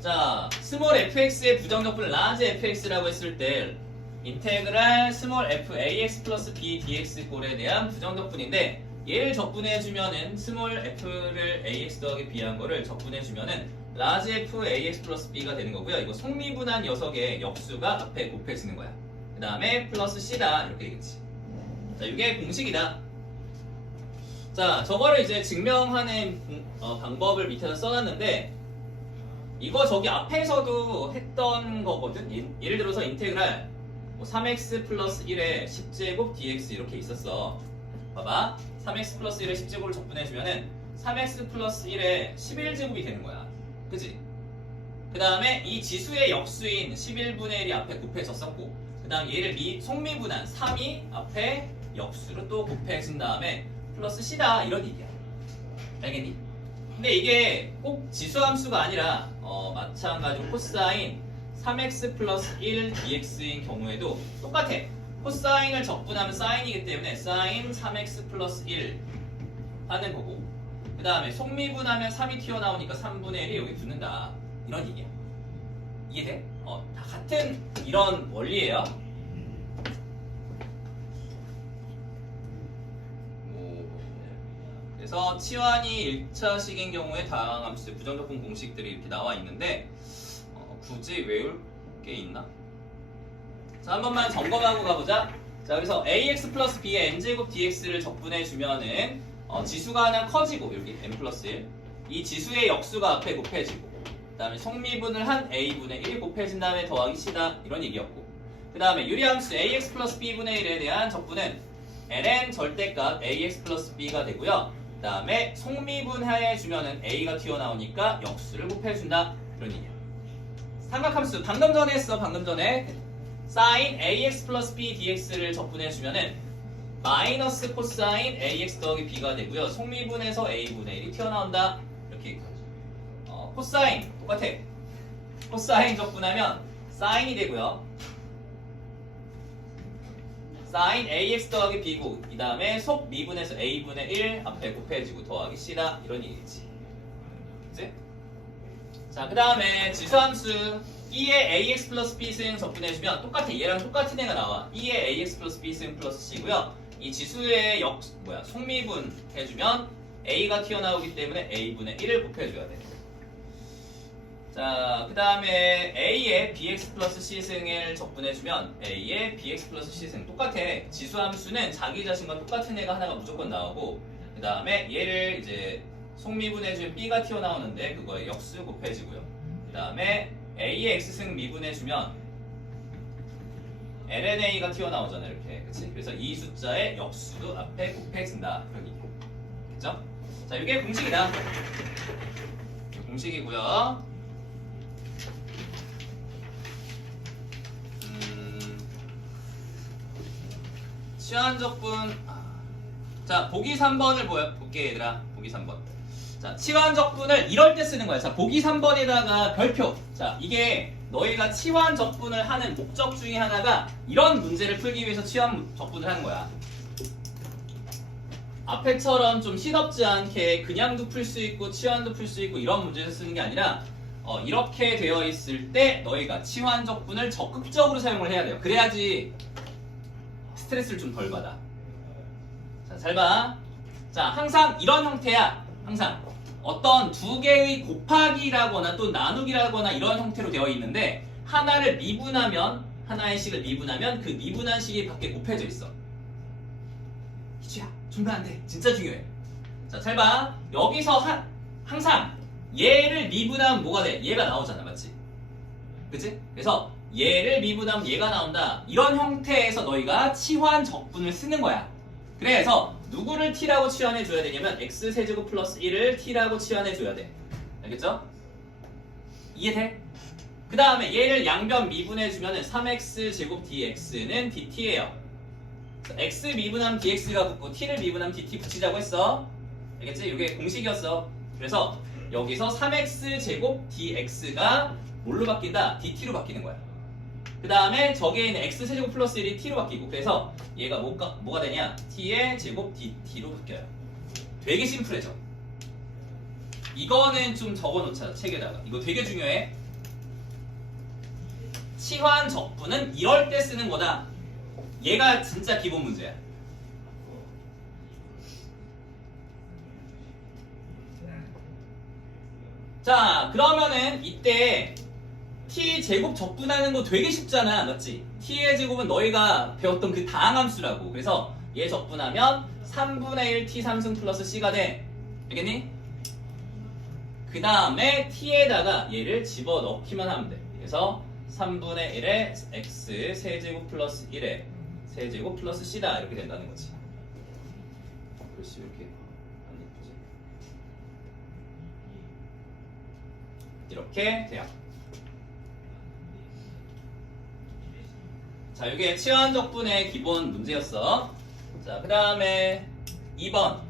자, 스몰 fx의 부정적분을 라지 fx라고 했을 때 인테그랄 스몰 f ax 플러스 b dx 꼴에 대한 부정적분인데 얘를 적분해주면은 스몰 f를 ax 더하기 b한 거를 적분해주면은 라지 f ax 플러스 b가 되는 거고요. 이거 속미분한 녀석의 역수가 앞에 곱해지는 거야. 그 다음에 플러스 c다 이렇게 되겠지. 자, 이게 공식이다. 자, 저거를 이제 증명하는 방법을 밑에서 써놨는데 이거 저기 앞에서도 했던 거거든. 예를 들어서 인테그랄 3x 플러스 1에 10제곱 dx 이렇게 있었어. 봐봐. 3x 플러스 1에 10제곱을 적분해주면은 3x 플러스 1에 11제곱이 되는 거야. 그치? 그 다음에 이 지수의 역수인 11분의 1이 앞에 곱해졌었고 그 다음 얘를 속미분한 3이 앞에 역수로 또 곱해진 다음에 플러스 c다 이런 얘기야. 알겠니? 근데 이게 꼭 지수함수가 아니라 마찬가지로 코사인 3x 플러스 1 dx인 경우에도 똑같아. 코사인을 적분하면 사인이기 때문에 사인 3x 플러스 1 하는 거고 그 다음에 속미분하면 3이 튀어나오니까 3분의 1이 여기 붙는다 이런 얘기야. 이해돼? 다 같은 이런 원리예요. 그래서 치환이 1차식인 경우에 다항함수의 부정적분 공식들이 이렇게 나와 있는데 굳이 외울 게 있나? 자, 한 번만 점검하고 가보자. 자, 그래서 ax 플러스 b의 n제곱 dx를 적분해주면은 지수가 하나 커지고 여기 n 플러스 1 이 지수의 역수가 앞에 곱해지고 그 다음에 속미분을 한 a분의 1 곱해진 다음에 더하기 c다 이런 얘기였고 그 다음에 유리함수 ax 플러스 b분의 1에 대한 적분은 ln 절대값 ax 플러스 b가 되고요. 그 다음에 속미분해주면은 a가 튀어나오니까 역수를 곱해준다 이런 얘기야. 삼각함수 방금 전에 했어. 방금 전에 sin ax 플러스 b dx를 적분해주면은 마이너스 코사인 ax 더하기 b가 되고요. 속미분해서 a분의 1이 튀어나온다 이렇게. 코사인 똑같아. 코사인 적분하면 사인이 되고요. sin ax 더하기 b고 이 다음에 속 미분해서 a분의 1 앞에 곱해지고 더하기 c다 이런 얘기지. 그치? 자, 그 다음에 지수함수 2의 ax 플러스 b 승 적분해주면 똑같아. 얘랑 똑같은 애가 나와. 2의 ax 플러스 b 승 플러스 c고요. 이 지수의 속미분 해주면 a가 튀어나오기 때문에 a분의 1을 곱해줘야 돼. 자, 그 다음에 a의 bx 플러스 c승을 적분해주면 a의 bx 플러스 c승 똑같아. 지수함수는 자기 자신과 똑같은 애가 하나가 무조건 나오고 그 다음에 얘를 이제 속미분해주면 b가 튀어나오는데 그거에 역수 곱해지고요. 그 다음에 a의 x승 미분해주면 lna가 튀어나오잖아 이렇게. 그치? 그래서 이 숫자의 역수도 앞에 곱해진다 여기. 그쵸? 자, 이게 공식이다. 공식이고요. 치환적분. 자, 보기 3번을 볼게 얘들아. 보기 3번. 자, 치환적분을 이럴 때 쓰는 거야. 자, 보기 3번에다가 별표. 자, 이게 너희가 치환적분을 하는 목적 중에 하나가 이런 문제를 풀기 위해서 치환적분을 하는 거야. 앞에처럼 좀 시덥지 않게 그냥도 풀 수 있고 치환도 풀 수 있고 이런 문제에서 쓰는 게 아니라 이렇게 되어 있을 때 너희가 치환적분을 적극적으로 사용을 해야 돼요. 그래야지 스트레스를 좀 덜 받아. 자, 잘 봐. 자, 항상 이런 형태야. 항상 어떤 두 개의 곱하기라거나 또 나누기라거나 이런 형태로 되어 있는데 하나를 미분하면 하나의 식을 미분하면 그 미분한 식이 밖에 곱해져 있어. 희주야, 중간 안 돼. 진짜 중요해. 자, 잘 봐. 여기서 항상 얘를 미분하면 뭐가 돼? 얘가 나오잖아. 맞지? 그치? 그래서 얘를 미분하면 얘가 나온다. 이런 형태에서 너희가 치환 적분을 쓰는 거야. 그래서 누구를 t라고 치환해 줘야 되냐면 x세제곱 플러스 1을 t라고 치환해 줘야 돼. 알겠죠? 이해돼? 그 다음에 얘를 양변 미분해 주면은 3x제곱 dx는 dt예요. x 미분하면 dx가 붙고 t를 미분하면 dt 붙이자고 했어. 알겠지? 이게 공식이었어. 그래서 여기서 3x제곱 dx가 뭘로 바뀐다? dt로 바뀌는 거야. 그 다음에 저기에 있는 x세제곱 플러스 1이 t로 바뀌고, 그래서 얘가 뭐가 되냐? t의 제곱 dt로 바뀌어요. 되게 심플해져. 이거는 좀 적어놓자, 책에다가. 이거 되게 중요해. 치환 적분은 이럴 때 쓰는 거다. 얘가 진짜 기본 문제야. 자, 그러면은 이때 t 제곱 적분하는 거 되게 쉽잖아. 맞지? t의 제곱은 너희가 배웠던 그 다항함수라고. 그래서 얘 적분하면 3분의 1 t 3승 플러스 c가 돼. 알겠니? 그 다음에 t에다가 얘를 집어넣기만 하면 돼. 그래서 3분의 1에 x 세제곱 플러스 1에 세제곱 플러스 c다. 이렇게 된다는 거지. 글씨 이렇게 안 예쁘지? 이렇게 돼요. 자, 이게 치환 적분의 기본 문제였어. 자, 그 다음에 2번.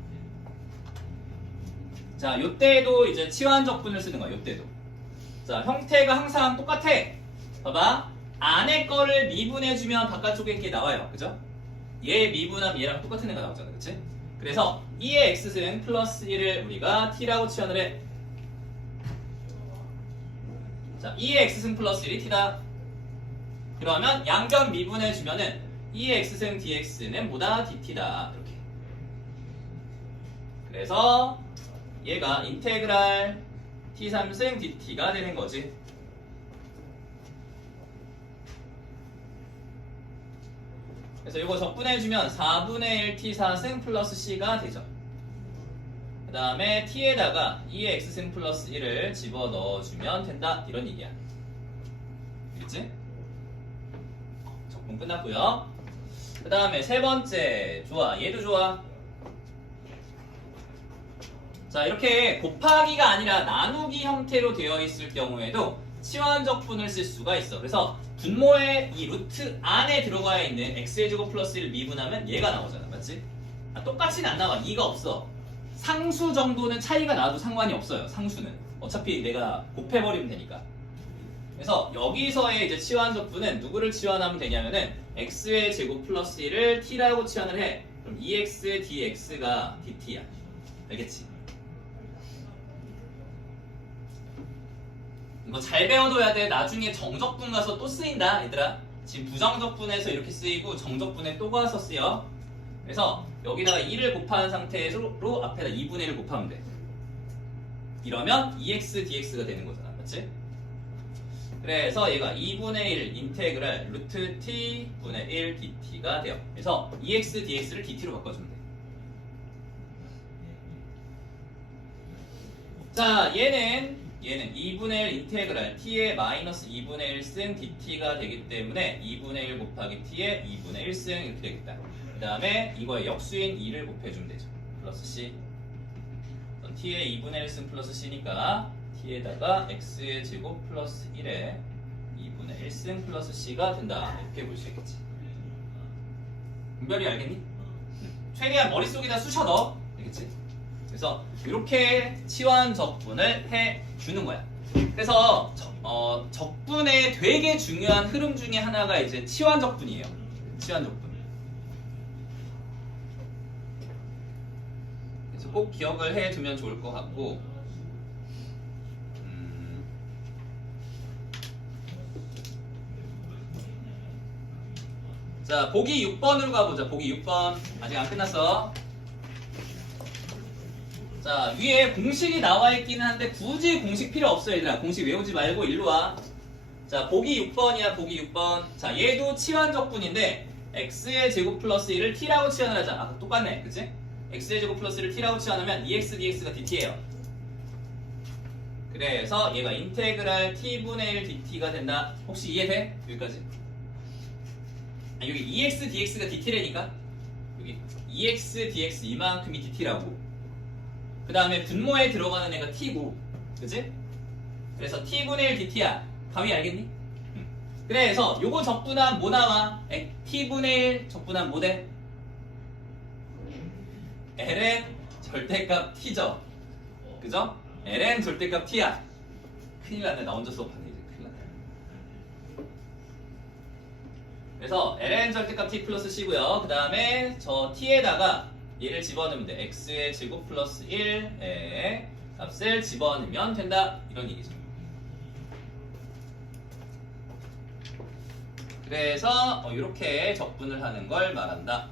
자, 요때도 이제 치환 적분을 쓰는 거야. 요때도. 자, 형태가 항상 똑같아. 봐봐. 안에 거를 미분해주면 바깥쪽에 게 나와요. 그죠? 얘 미분하면 얘랑 똑같은 애가 나오잖아. 그치? 그래서 2의 x승 플러스 1을 우리가 t라고 치환을 해. 자, 2의 x승 플러스 1이 t다. 그러면 양변 미분해주면은 2의 x승 dx는 뭐다? dt다. 이렇게. 그래서 얘가 인테그랄 t3승 dt가 되는 거지. 그래서 이거 적분해주면 4분의 1 t4승 플러스 c가 되죠. 그 다음에 t에다가 2의 x승 플러스 1을 집어넣어주면 된다. 이런 얘기야. 알겠지? 적분 끝났고요. 그 다음에 세 번째. 좋아. 얘도 좋아. 자, 이렇게 곱하기가 아니라 나누기 형태로 되어 있을 경우에도 치환 적분을 쓸 수가 있어. 그래서 분모의 이 루트 안에 들어가 있는 x의 제곱 플러스 1을 미분하면 얘가 나오잖아. 맞지? 똑같이는 안 나와. 2가 없어. 상수 정도는 차이가 나도 상관이 없어요. 상수는. 어차피 내가 곱해버리면 되니까. 그래서 여기서의 이제 치환 적분은 누구를 치환하면 되냐면은 x의 제곱 플러스 1을 t라고 치환을 해. 그럼 2x dx가 dt야. 알겠지? 이거 잘 배워둬야 돼. 나중에 정적분 가서 또 쓰인다, 얘들아. 지금 부정적분에서 이렇게 쓰이고 정적분에 또 가서 쓰여. 그래서 여기다가 2를 곱한 상태로 앞에다 2분의 1을 곱하면 돼. 이러면 2x dx가 되는 거잖아. 맞지? 그래서 얘가 2분의 1 인테그랄 루트 t분의 1 dt가 돼요. 그래서 2x dx를 dt로 바꿔주면 돼. 자, 얘는 2분의 1 인테그랄 t의 마이너스 2분의 1 승 dt가 되기 때문에 2분의 1 곱하기 t의 2분의 1 승 이렇게 되겠다. 그 다음에 이거에 역수인 2를 곱해주면 되죠. 플러스 c. t의 2분의 1 승 플러스 c니까 t에다가 x의 제곱 플러스 1에 2분의 1 승 플러스 c가 된다. 이렇게 볼 수 있겠지. 은별이 알겠니? 최대한 머릿속에다 쑤셔 넣어. 알겠지? 그래서 이렇게 치환 적분을 해주는 거야. 그래서 적분의 되게 중요한 흐름 중에 하나가 이제 치환 적분이에요. 치환 적분. 그래서 꼭 기억을 해두면 좋을 것 같고. 자, 보기 6번으로 가보자. 보기 6번. 아직 안 끝났어. 자, 위에 공식이 나와 있기는 한데 굳이 공식 필요 없어, 얘들아. 공식 외우지 말고 일로 와. 자, 보기 6번이야. 보기 6번. 자, 얘도 치환 적분인데 x의 제곱 플러스 1을 t라고 치환을 하자. 아, 똑같네. 그치? x의 제곱 플러스를 t라고 치환하면 2x dx가 dt예요. 그래서 얘가 인테그랄 t분의 1 dt가 된다. 혹시 이해돼? 여기까지? 여기 2x dx가 dt라니까? 여기 2x dx 이만큼이 dt라고. 그 다음에 분모에 들어가는 애가 t고, 그치? 그래서 t분의 1 dt야. 감이 알겠니? 그래서 요거 적분하면 뭐 나와? t분의 1 적분하면 뭐 돼? ln 절대값 t죠. 그죠? ln 절대값 t야. 큰일 났네. 나 혼자 수업하네. 이제 큰일 났네. 그래서 ln 절대값 t 플러스 c고요. 그 다음에 저 t에다가 얘를 집어넣으면 돼. x의 제곱 플러스 1의 값을 집어넣으면 된다. 이런 얘기죠. 그래서 이렇게 적분을 하는 걸 말한다.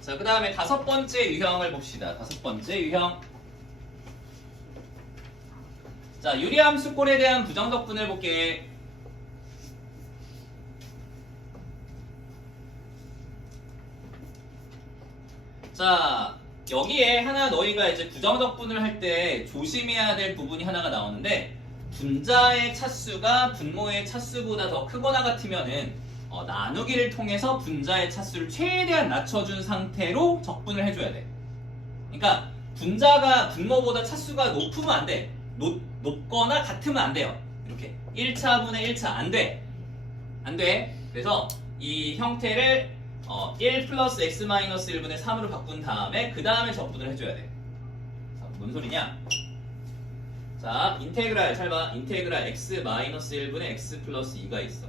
자, 그 다음에 다섯 번째 유형을 봅시다. 다섯 번째 유형. 자, 유리함수꼴에 대한 부정적분을 볼게. 자, 여기에 하나 너희가 이제 부정적분을 할 때 조심해야 될 부분이 하나가 나오는데, 분자의 차수가 분모의 차수보다 더 크거나 같으면은 나누기를 통해서 분자의 차수를 최대한 낮춰준 상태로 적분을 해줘야 돼. 그러니까 분자가 분모보다 차수가 높으면 안 돼. 높거나 같으면 안 돼요. 이렇게 1차분의 1차 안 돼. 안 돼. 그래서 이 형태를 1 플러스 x 마이너스 1분의 3으로 바꾼 다음에 그 다음에 적분을 해줘야 돼. 자, 뭔 소리냐? 자, 인테그랄 잘 봐. 인테그랄 x 마이너스 1분의 x 플러스 2가 있어.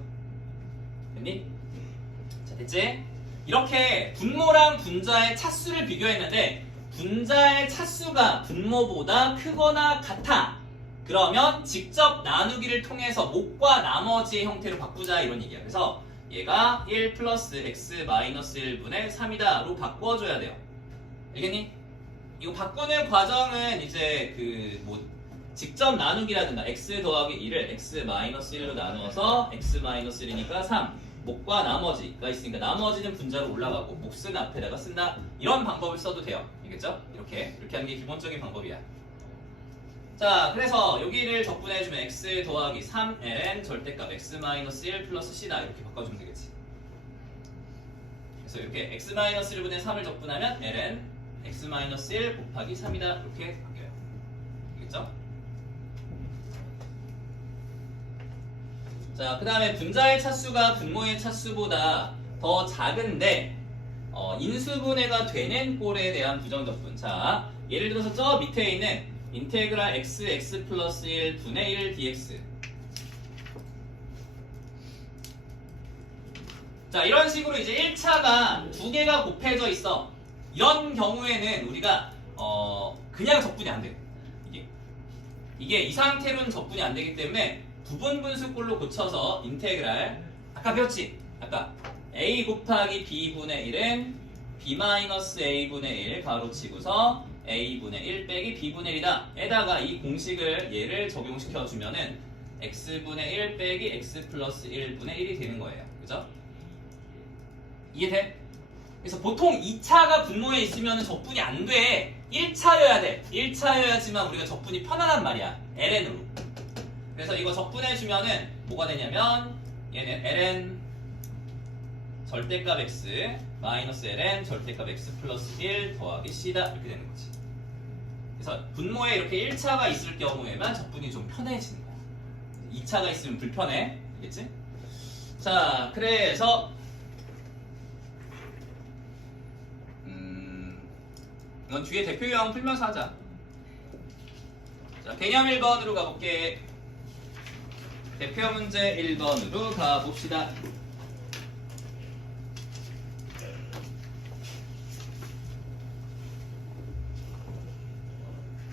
됐니? 자, 됐지? 이렇게 분모랑 분자의 차수를 비교했는데 분자의 차수가 분모보다 크거나 같아. 그러면 직접 나누기를 통해서 목과 나머지의 형태로 바꾸자 이런 얘기야. 그래서 얘가 1 플러스 x 마이너스 1분의 3이다로 바꿔줘야 돼요. 알겠니? 이거 바꾸는 과정은 이제 직접 나누기라든가 x 더하기 1을 x 마이너스 1로 나누어서 x 마이너스 1이니까 3 목과 나머지가 있으니까 나머지는 분자로 올라가고 몫은 앞에다가 쓴다. 이런 방법을 써도 돼요. 알겠죠? 이렇게 하는 게 기본적인 방법이야. 자, 그래서 여기를 적분해주면 x 더하기 3ln 절대값 x 마이너스 1 플러스 c다 이렇게 바꿔주면 되겠지. 그래서 이렇게 x 마이너스 1분의 3을 적분하면 ln x 마이너스 1 곱하기 3이다 이렇게 바뀌어요. 알겠죠? 자, 그 다음에 분자의 차수가 분모의 차수보다 더 작은데 인수분해가 되는 꼴에 대한 부정적분. 자, 예를 들어서 저 밑에 있는 인테그랄 x 플러스 1 분의 1 dx. 자, 이런 식으로 이제 1차가 두 개가 곱해져 있어. 이런 경우에는 우리가 그냥 적분이 안 돼요. 이게 이 상태로는 적분이 안 되기 때문에 부분분수꼴로 고쳐서 인테그랄 아까 배웠지? 아까 a 곱하기 b분의 1은 b 마이너스 a분의 1 가로치고서 a분의 1 빼기 b분의 1이다. 에다가 이 공식을 얘를 적용시켜주면은 x분의 1 빼기 x 플러스 1분의 1이 되는 거예요. 그죠? 이해돼? 그래서 보통 2차가 분모에 있으면 적분이 안 돼. 1차여야 돼. 1차여야지만 우리가 적분이 편안한 말이야. ln으로. 그래서 이거 적분해주면은 뭐가 되냐면 얘는 ln 절대값 x 마이너스 ln 절대값 x 플러스 1 더하기 c다 이렇게 되는 거지. 그래서 분모에 이렇게 1차가 있을 경우에만 적분이 좀 편해지는 거야. 2차가 있으면 불편해. 알겠지? 자, 그래서 이건 뒤에 대표 유형 풀면서 하자. 자, 개념 1번으로 가볼게. 대표 문제 1번으로 가봅시다.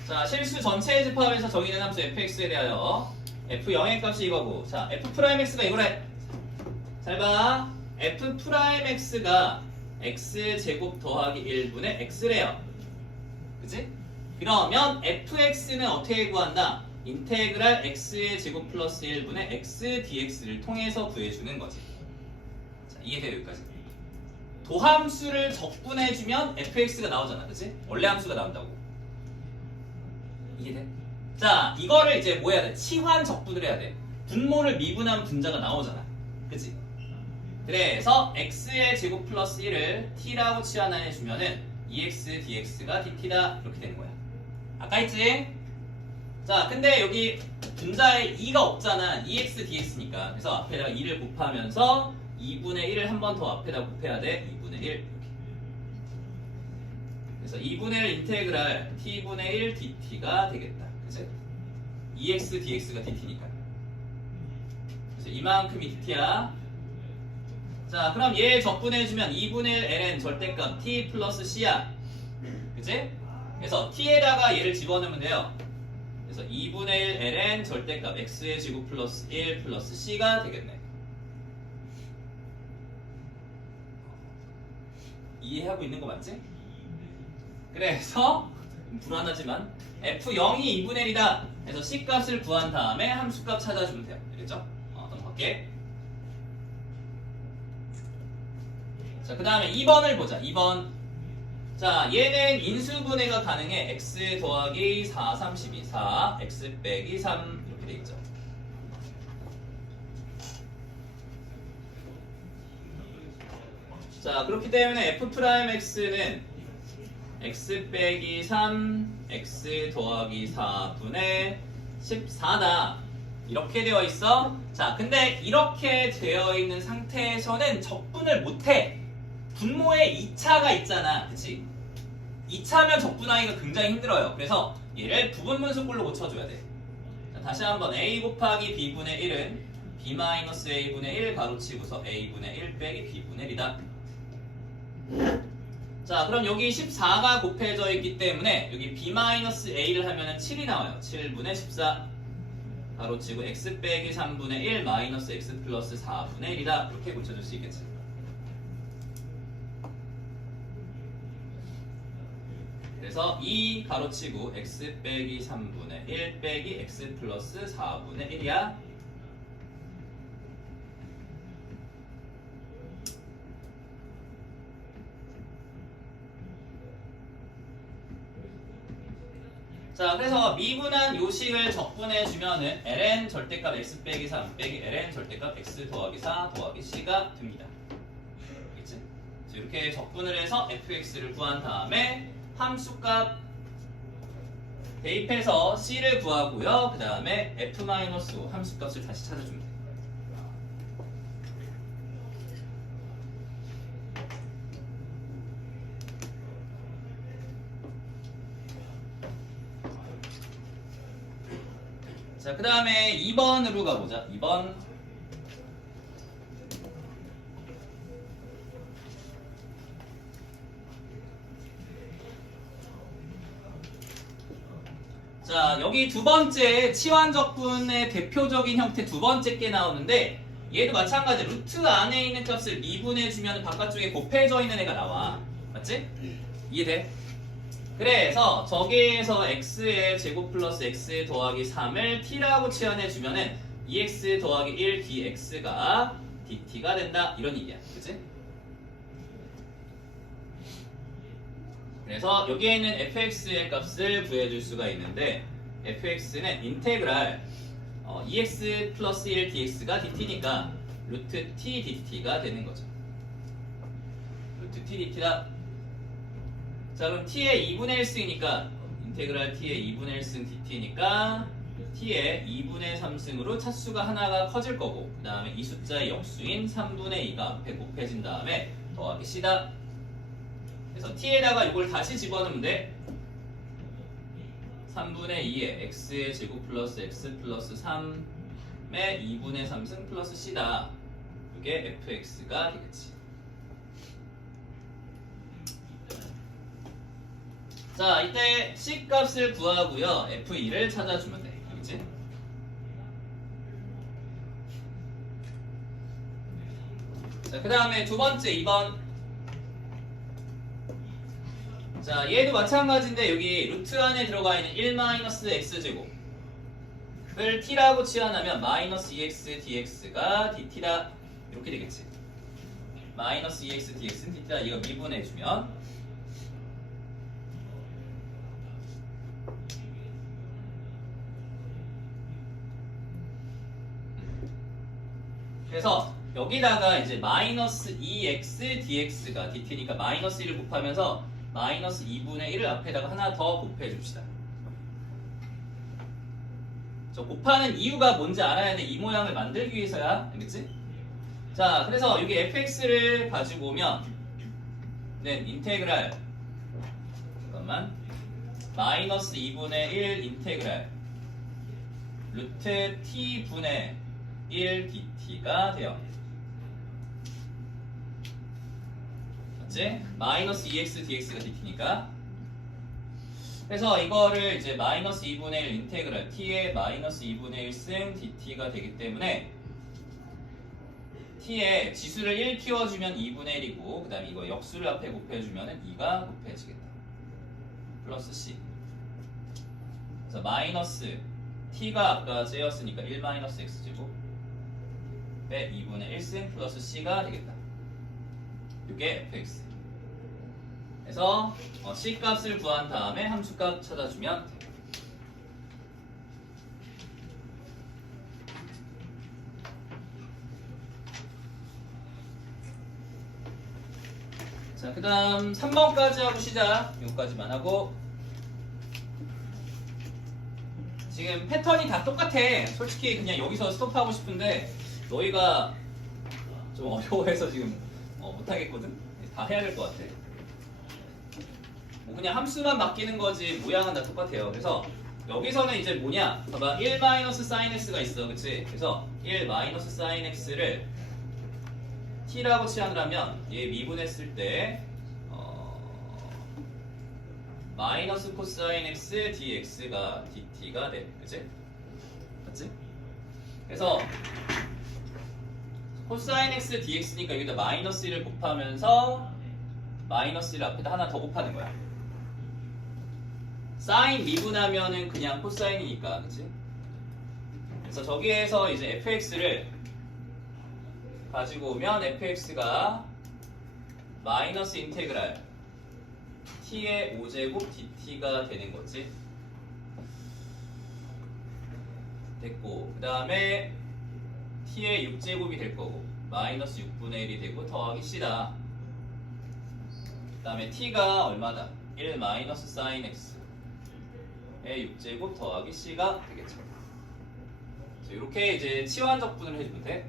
자, 실수 전체의 집합에서 정의된 함수 fx에 대하여 f0의 값이 이거고, 자, f'x가 이거래. 잘 봐. f'x가 x제곱 더하기 1분의 x래요. 그치? 그러면 fx는 어떻게 구한다? 인테그랄 x의 제곱 플러스 1분의 x dx를 통해서 구해주는 거지. 자, 이해돼요 여기까지? 도함수를 적분해주면 fx가 나오잖아, 그치? 원래 함수가 나온다고. 이해돼? 자, 이거를 이제 뭐 해야 돼? 치환 적분을 해야 돼. 분모를 미분한 분자가 나오잖아, 그치? 그래서 x의 제곱 플러스 1을 t라고 치환해주면은 ex dx가 dt다 이렇게 되는 거야. 아까 했지? 자, 근데 여기 분자에 2가 없잖아. ex dx니까. 그래서 앞에다가 2를 곱하면서 2분의 1을 한 번 더 앞에다 곱해야 돼. 2분의 1 이렇게. 그래서 2분의 1 인테그랄 t분의 1 dt가 되겠다. 그치? ex dx가 dt니까. 그래서 이만큼이 dt야. 자, 그럼 얘 적분해주면 2분의 1 ln 절대값 t 플러스 c야. 그치? 그래서 t에다가 얘를 집어넣으면 돼요. 그래서 2분의 1 ln 절대값 x의 제곱 플러스 1 플러스 c가 되겠네. 이해하고 있는 거 맞지? 그래서 불안하지만 f0이 2분의 1이다. 그래서 c 값을 구한 다음에 함수값 찾아주면 돼요. 알겠죠? 넘어갈게. 자, 그 다음에 2번을 보자. 2번. 자, 얘는 인수분해가 가능해. x 더하기 4, 32, 4, x 빼기 3 이렇게 돼 있죠. 자, 그렇기 때문에 f'x는 x 빼기 3, x 더하기 4분의 14다. 이렇게 되어 있어. 자, 근데 이렇게 되어 있는 상태에서는 적분을 못해. 분모에 2차가 있잖아. 그치? 2차면 적분하기가 굉장히 힘들어요. 그래서 얘를 부분분수꼴로 고쳐줘야 돼. 자, 다시 한번 a 곱하기 b분의 1은 b-a분의 1 가로치고서 a분의 1 빼기 b분의 1이다. 자, 그럼 여기 14가 곱해져 있기 때문에 여기 b-a를 하면은 7이 나와요. 7분의 14 가로치고 x 빼기 3분의 1 마이너스 x 플러스 4분의 1이다. 이렇게 고쳐줄 수 있겠지. 그래서 2 가로치고 x 빼기 3분의 1 빼기 x 플러스 4분의 1이야. 자, 그래서 미분한 요식을 적분해주면은 ln 절대값 x 빼기 3 빼기 ln 절대값 x 더하기 4 더하기 c가 됩니다. 알겠지? 이렇게 적분을 해서 fx를 구한 다음에 함수값 대입해서 c를 구하고요. 그 다음에 f-5 함수값을 다시 찾아주면 돼요. 자, 그 다음에 2번으로 가보자. 2번. 자, 여기 두 번째 치환적분의 대표적인 형태 두 번째 게 나오는데 얘도 마찬가지 루트 안에 있는 값을 미분해주면 바깥쪽에 곱해져 있는 애가 나와. 맞지? 이해돼? 그래서 저기에서 x의 제곱 플러스 x 더하기 3을 t라고 치환해주면은 2x 더하기 1 dx가 dt가 된다. 이런 얘기야. 그치? 그래서 여기에는 fx의 값을 구해줄 수가 있는데 fx는 인테그랄 ex 플러스 1 dx가 dt니까 루트 t dt가 되는 거죠. 루트 t dt다. 자, 그럼 t의 2분의 1승이니까 인테그랄 t의 2분의 1승 dt니까 t의 2분의 3승으로 차수가 하나가 커질 거고 그 다음에 이 숫자의 역수인 3분의 2가 앞에 곱해진 다음에 더하기 c다. 그래서 t에다가 이걸 다시 집어넣으면 돼. 3분의 2에 x의 제곱 플러스 x 플러스 3의 2분의 3승 플러스 c다. 이게 fx가 되겠지. 자, 이때 c 값을 구하고요. f2를 찾아주면 돼. 알겠지? 자, 그 다음에 두 번째 2번. 자, 얘도 마찬가지인데 여기 루트 안에 들어가 있는 1-x제곱 을 t라고 치환하면 마이너스 2x dx가 dt다 이렇게 되겠지. 마이너스 2x dx는 dt다. 이거 미분해주면 그래서 여기다가 이제 마이너스 2x dx가 dt니까 마이너스 1을 곱하면서 마이너스 2분의 1을 앞에다가 하나 더 곱해줍시다. 저 곱하는 이유가 뭔지 알아야 돼. 이 모양을 만들기 위해서야. 알겠지? 자, 그래서 여기 fx를 가지고 오면 인테그랄 잠깐만 마이너스 2분의 1 인테그랄 루트 t분의 1 dt가 돼요. 맞지? 마이너스 2x dx가 dt니까 그래서 이거를 이제 마이너스 2분의 1 인테그랄 t의 마이너스 2분의 1 승 dt가 되기 때문에 t에 지수를 1 키워주면 2분의 1이고 그 다음에 이거 역수를 앞에 곱해주면 2가 곱해지겠다. 플러스 c. 그래서 마이너스 t가 아까 째였으니까 1 마이너스 x제곱 배 2분의 1승 플러스 c가 되겠다. 이게 fx. 그래서 c 값을 구한 다음에 함수 값 찾아주면 돼. 자, 그 다음 3번까지 하고 시작. 여기까지만 하고 지금 패턴이 다 똑같아. 솔직히 그냥 여기서 스톱하고 싶은데 너희가 좀 어려워해서 지금 못하겠거든? 다 해야 될 것 같아. 뭐 그냥 함수만 바뀌는 거지 모양은 다 똑같아요. 그래서 여기서는 이제 뭐냐? 봐봐 1-sin x가 있어. 그치? 그래서 1-sin x를 t라고 치환을 하면 얘 미분했을 때 마이너스 코사인 x dx가 dt가 돼. 그치? 맞지? 그래서 코사인 x dx니까 여기다 마이너스 1을 곱하면서 마이너스 1 앞에다 하나 더 곱하는 거야. 사인 미분하면은 그냥 코사인이니까, 그치? 그래서 저기에서 이제 fx를 가지고 오면 fx가 마이너스 인테그랄 t의 5제곱 dt가 되는 거지. 됐고, 그 다음에 t의 6제곱이 될 거고 마이너스 6분의 1이 되고 더하기 c다. 그 다음에 t가 얼마다? 1 마이너스 사인 x의 6제곱 더하기 c가 되겠죠. 이렇게 이제 치환 적분을 해주면 돼.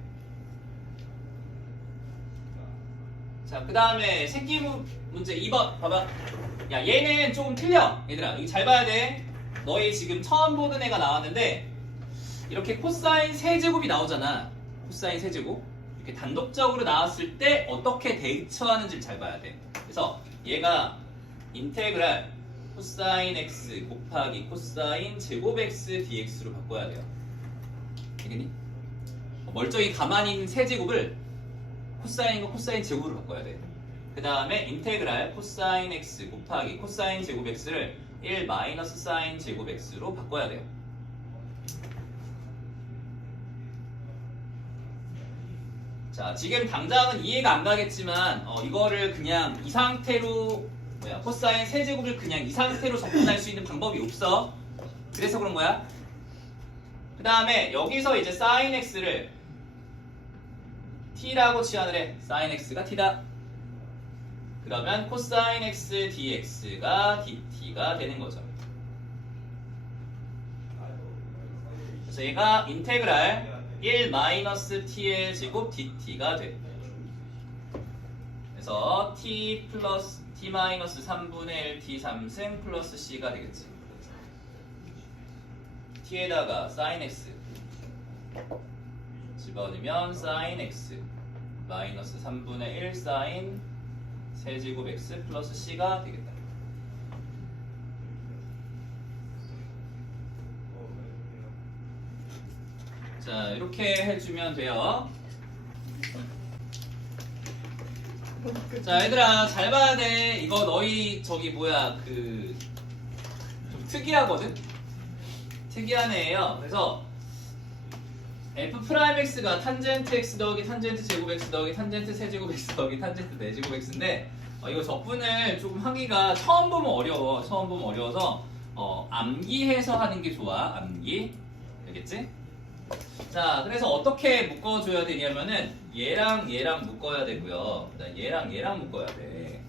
자, 그 다음에 새끼 문제 2번 봐봐. 야, 얘는 조금 틀려. 얘들아, 여기 잘 봐야 돼. 너희 지금 처음 보는 애가 나왔는데 이렇게 코사인 세제곱이 나오잖아. 코사인 세제곱. 이렇게 단독적으로 나왔을 때 어떻게 대처하는지를 잘 봐야 돼. 그래서 얘가 인테그랄 코사인 x 곱하기 코사인 제곱 x dx로 바꿔야 돼요. 알겠니? 멀쩡히 가만히 있는 세제곱을 코사인과 코사인 제곱으로 바꿔야 돼. 그 다음에 인테그랄 코사인 x 곱하기 코사인 제곱 x를 1 마이너스 사인 제곱 x로 바꿔야 돼요. 자, 지금 당장은 이해가 안 가겠지만 이거를 그냥 이 상태로 코사인 세제곱을 그냥 이 상태로 접근할 수 있는 방법이 없어. 그래서 그런 거야. 그 다음에 여기서 이제 사인 x를 t라고 치환을 해. 사인 x가 t다. 그러면 코사인 x dx가 dt가 되는 거죠. 그래서 얘가 인테그랄 1 마이너스 t의 제곱 dt가 돼. 그래서 t 플러스 t 마이너스 3분의 1 t 3승 플러스 c가 되겠지. t에다가 사인 x 집어넣으면 사인 x 마이너스 3분의 1 사인 세제곱 x 플러스 c가 되겠다. 자, 이렇게 해주면 돼요. 자, 얘들아 잘 봐야 돼. 이거 너희 저기 뭐야 좀 특이하거든. 특이한 애예요. 그래서 f 프라임 x가 탄젠트 x 더하기 탄젠트 제곱 x 더하기 탄젠트 세제곱 x 더하기 탄젠트 네제곱 x인데 이거 적분을 조금 하기가 처음 보면 어려워. 처음 보면 어려워서 암기해서 하는 게 좋아. 암기. 알겠지? 자, 그래서 어떻게 묶어줘야 되냐면은 얘랑 얘랑 묶어야 되고요. 그다음 얘랑 얘랑 묶어야 돼.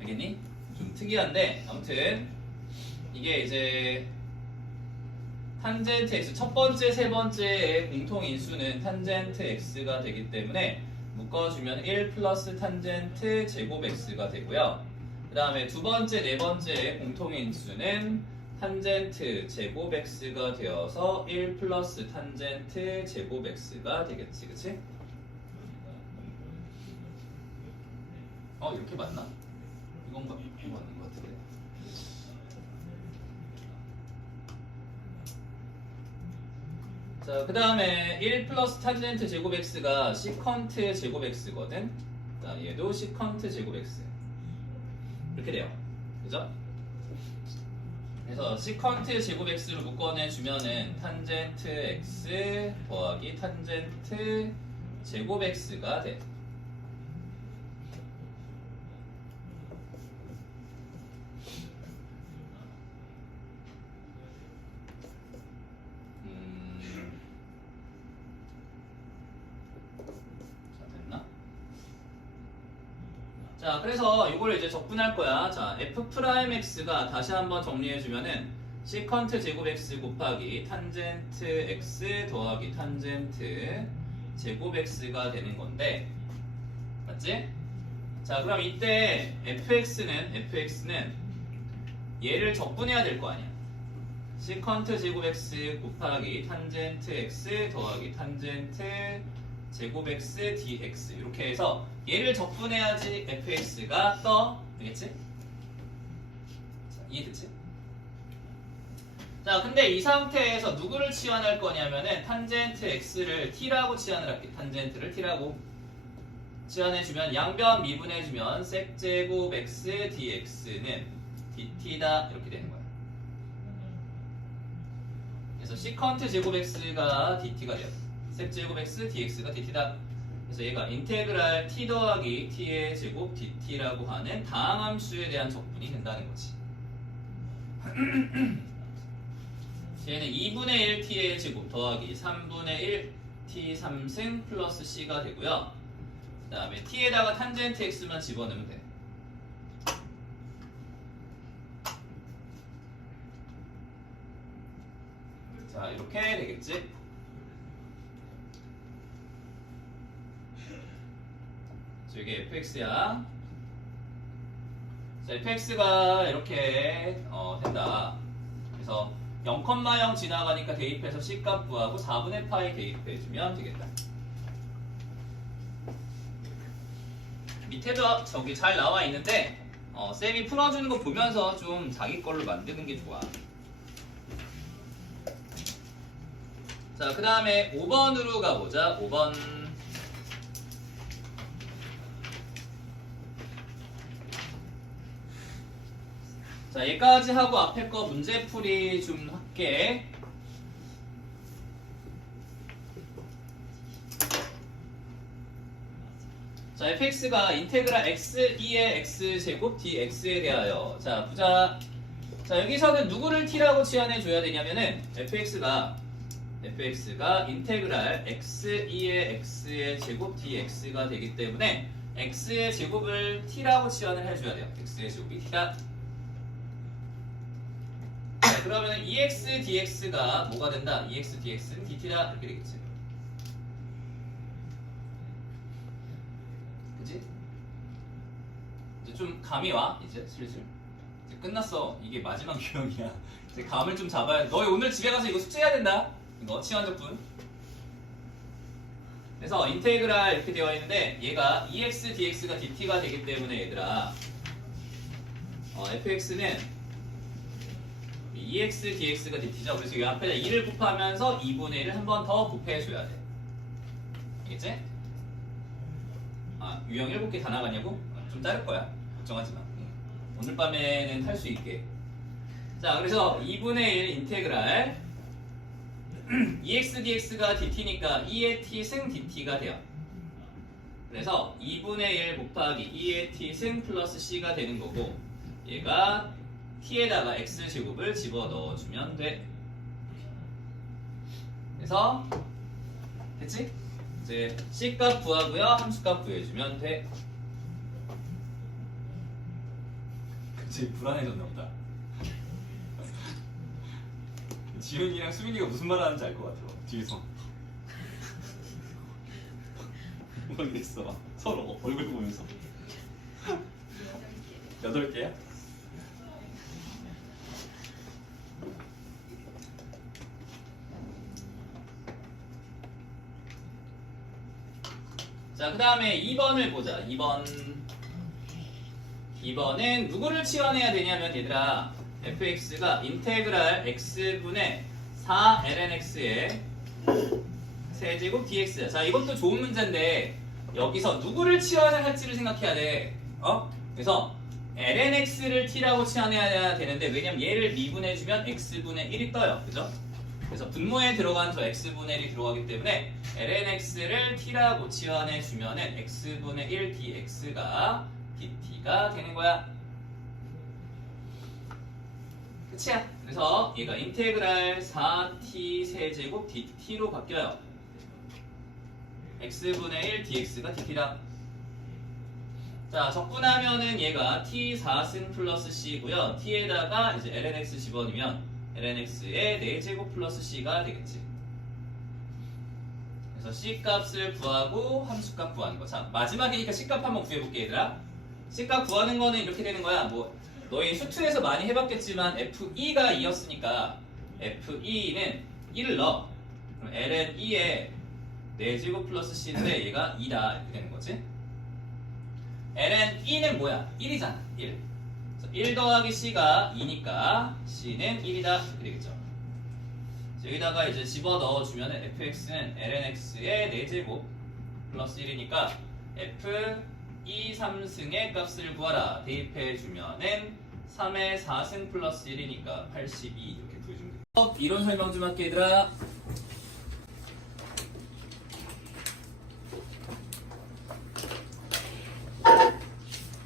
알겠니? 좀 특이한데 아무튼 이게 이제 탄젠트 x 첫 번째, 세 번째의 공통 인수는 탄젠트 x가 되기 때문에 묶어주면 1 플러스 탄젠트 제곱 x가 되고요. 그 다음에 두 번째, 네 번째의 공통 인수는 탄젠트 제곱 x가 되어서 1 플러스 탄젠트 제곱 x가 되겠지, 그치? 이렇게 맞나? 이건가? 이거 맞는 것 같은데. 자, 그 다음에 1 플러스 탄젠트 제곱 x가 시컨트 제곱 x거든. 자, 얘도 시컨트 제곱 x. 이렇게 돼요. 그죠? 그래서 시컨트 제곱 x를 묶어내주면은 탄젠트 x 더하기 탄젠트 제곱 x가 돼. 자, 그래서 이걸 이제 적분할 거야. 자, f 프라임 x가 다시 한번 정리해주면은 시컨트 제곱 x 곱하기 탄젠트 x 더하기 탄젠트 제곱 x가 되는 건데, 맞지? 자, 그럼 이때 fx는 얘를 적분해야 될 거 아니야. 시컨트 제곱 x 곱하기 탄젠트 x 더하기 탄젠트 제곱 x dx 이렇게 해서 얘를 적분해야지 fx가 떠. 되겠지? 자, 이해됐지? 자, 근데 이 상태에서 누구를 치환할 거냐면은 탄젠트 x를 t라고 치환을 할게. 탄젠트를 t라고 치환해주면 양변 미분해주면 섹제곱 x dx는 dt다 이렇게 되는 거야. 그래서 시컨트 제곱 x가 dt가 돼요. 섹제곱 x dx가 dt다. 그래서 얘가 인테그랄 t 더하기 t의 제곱 dt라고 하는 다항함수에 대한 적분이 된다는 거지. 얘는 2분의 1 t의 제곱 더하기 3분의 1 t 3승 플러스 c가 되고요. 그 다음에 t에다가 탄젠트 x만 집어넣으면 돼. 자, 이렇게 되겠지? 이게 fx야. 자, fx가 이렇게 된다. 그래서 0,0 지나가니까 대입해서 c값 구하고 4분의 파이 대입해주면 되겠다. 밑에도 저기 잘 나와 있는데 쌤이 풀어주는 거 보면서 좀 자기 걸로 만드는 게 좋아. 자, 그 다음에 5번으로 가보자. 5번. 자, 여기까지 하고 앞에 거 문제풀이 좀 할게. 자, fx가 인테그랄 x2의 x제곱 dx에 대하여. 자, 보자. 자, 여기서는 누구를 t라고 치환해 줘야 되냐면은 fx가 인테그랄 x2의 x의 제곱 dx가 되기 때문에 x의 제곱을 t라고 치환을 해줘야 돼요. x의 제곱이 t다. 자, 그러면 ex dx가 뭐가 된다? ex dx는 dt다 이렇게 되겠지. 그치? 이제 좀 감이 와. 이제 슬슬 이제 끝났어. 이게 마지막 유형이야. 이제 감을 좀 잡아야 돼. 너 오늘 집에 가서 이거 숙제해야 된다. 이거 치환적분. 그래서 인테그랄 이렇게 되어 있는데 얘가 ex dx가 dt가 되기 때문에 얘들아 fx는 ex dx가 dt죠. 그래서 이 앞에다 2를 곱하면서 2분의 1을 한 번 더 곱해줘야 돼. 알겠지? 아, 유형 7개 다 나가냐고? 좀 자를 거야. 걱정하지 마. 오늘 밤에는 할 수 있게. 자, 그래서 2분의 1 인테그랄 EX DX가 DT니까 2의 T 승 DT가 돼요. 그래서 2분의 1 곱하기 2의 T 승 플러스 C가 되는 거고 얘가 T에다가 X제곱을 집어넣어주면 돼. 그래서 됐지? 이제 C값 구하고요. 함수값 구해주면 돼. 그치, 불안해졌나 보다. 지훈이랑 수민이가 무슨 말 하는지 알 것 같아. 뒤에서 뭐가 이랬어. 서로 얼굴 보면서 8개야? 자, 그 다음에 2번을 보자. 2번은 누구를 치환해야 되냐면 얘들아 fx가 인테그랄 x분의 4lnx의 세제곱 dx야. 자, 이것도 좋은 문제인데 여기서 누구를 치환을 할지를 생각해야 돼. 그래서 lnx를 t라고 치환해야 되는데 왜냐면 얘를 미분해주면 x분의 1이 떠요. 그죠? 그래서 분모에 들어간 저 x분의 1이 들어가기 때문에 lnx를 t라고 치환해주면은 x분의 1 dx가 dt가 되는 거야. 끝이야. 그래서 얘가 인테그랄 4t 세제곱 dt로 바뀌어요. x분의 1 dx가 dt다. 자, 적분하면은 얘가 t 4승 플러스 c고요. t에다가 이제 lnx 집어넣으면 lnx의 4제곱 플러스 c가 되겠지. 그래서 c 값을 구하고 함수값 구하는 거. 자, 마지막이니까 c 값 한번 구해볼게 얘들아. c 값 구하는 거는 이렇게 되는 거야. 뭐 너희 수트에서 많이 해봤겠지만 f2가 2였으니까 f2는 1을 넣어. 그럼 ln 2에 4제곱 플러스 c인데 얘가 2다 이렇게 되는 거지. ln 2는 뭐야? 1이잖아. 1. 1 더하기 c가 2니까 c는 1이다 이렇게 되겠죠. 여기다가 이제 집어 넣어주면 fx는 lnx의 4제곱 플러스 1이니까 f2 3승의 값을 구하라. 대입해주면은 3의 4승 플러스 1이니까 82 이렇게 구해주면 돼. 이론 설명 좀 할게 얘들아.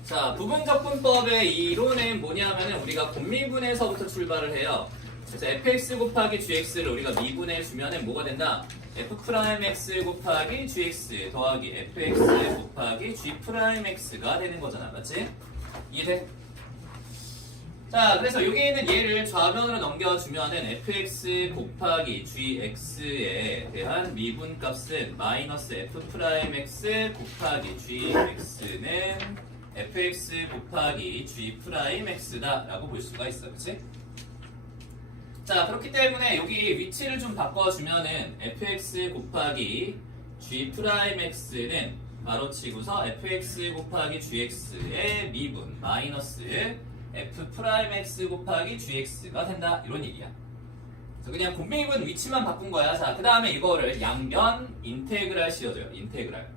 자, 부분적분법의 이론은 뭐냐면은 우리가 곱미분에서부터 출발을 해요. 그래서 fx 곱하기 gx를 우리가 미분해주면은 뭐가 된다? f'x 곱하기 gx 더하기 fx 곱하기 g'x가 되는 거잖아. 맞지? 이해돼? 자, 그래서 여기에는 얘를 좌변으로 넘겨주면은 fx gov하기 gx에 대한 미분값은 마이너스 f'x 곱하기 gx는 fx 곱하기 g'x다 라고 볼 수가 있어. 그치? 자, 그렇기 때문에 여기 위치를 좀 바꿔주면은 fx 곱하기 g'x는 바로 치고서 fx 곱하기 gx의 미분 마이너스 f'x 곱하기 gx가 된다 이런 얘기야. 그래서 그냥 곱미분 위치만 바꾼 거야. 자, 그 다음에 이거를 양변 인테그랄 씌워줘요. 인테그랄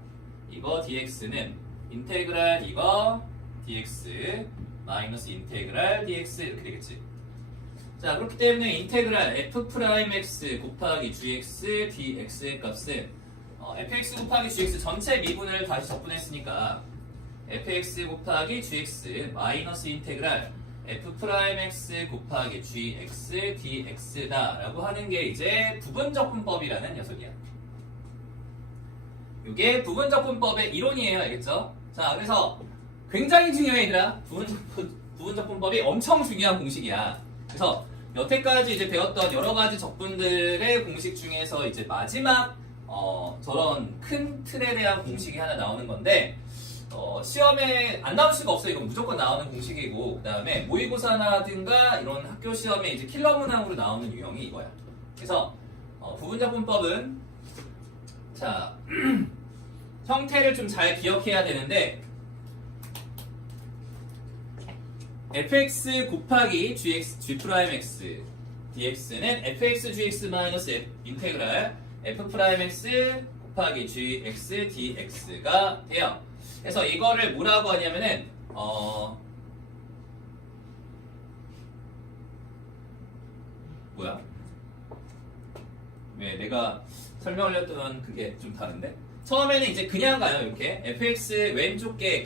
이거 dx는 인테그랄 이거 dx 마이너스 인테그랄 dx 이렇게 되겠지. 자, 그렇기 때문에 인테그랄 f'x 곱하기 gx dx의 값은 fx 곱하기 gx 전체 미분을 다시 적분했으니까 fx 곱하기 gx 마이너스 인테그랄 f'x 곱하기 gx dx다 라고 하는 게 이제 부분적분법이라는 녀석이야. 이게 부분적분법의 이론이에요. 알겠죠? 자, 그래서 굉장히 중요해 얘들아. 부분적분법이 엄청 중요한 공식이야. 그래서 여태까지 이제 배웠던 여러 가지 적분들의 공식 중에서 이제 마지막 저런 큰 틀에 대한 공식이 하나 나오는 건데 시험에 안 나올 수가 없어. 이건 무조건 나오는 공식이고, 그 다음에 모의고사라든가 이런 학교 시험에 이제 킬러 문항으로 나오는 유형이 이거야. 그래서 부분적분법은 자 형태를 좀 잘 기억해야 되는데 fx 곱하기 g'x dx는 fx gx 마이너스 인테그랄 f'x 곱하기 gx dx가 돼요. 그래서 이거를 뭐라고 하냐면은 뭐야? 왜 내가 설명을 했던 그게 좀 다른데? 처음에는 이제 그냥 가요. 이렇게 fx 왼쪽 게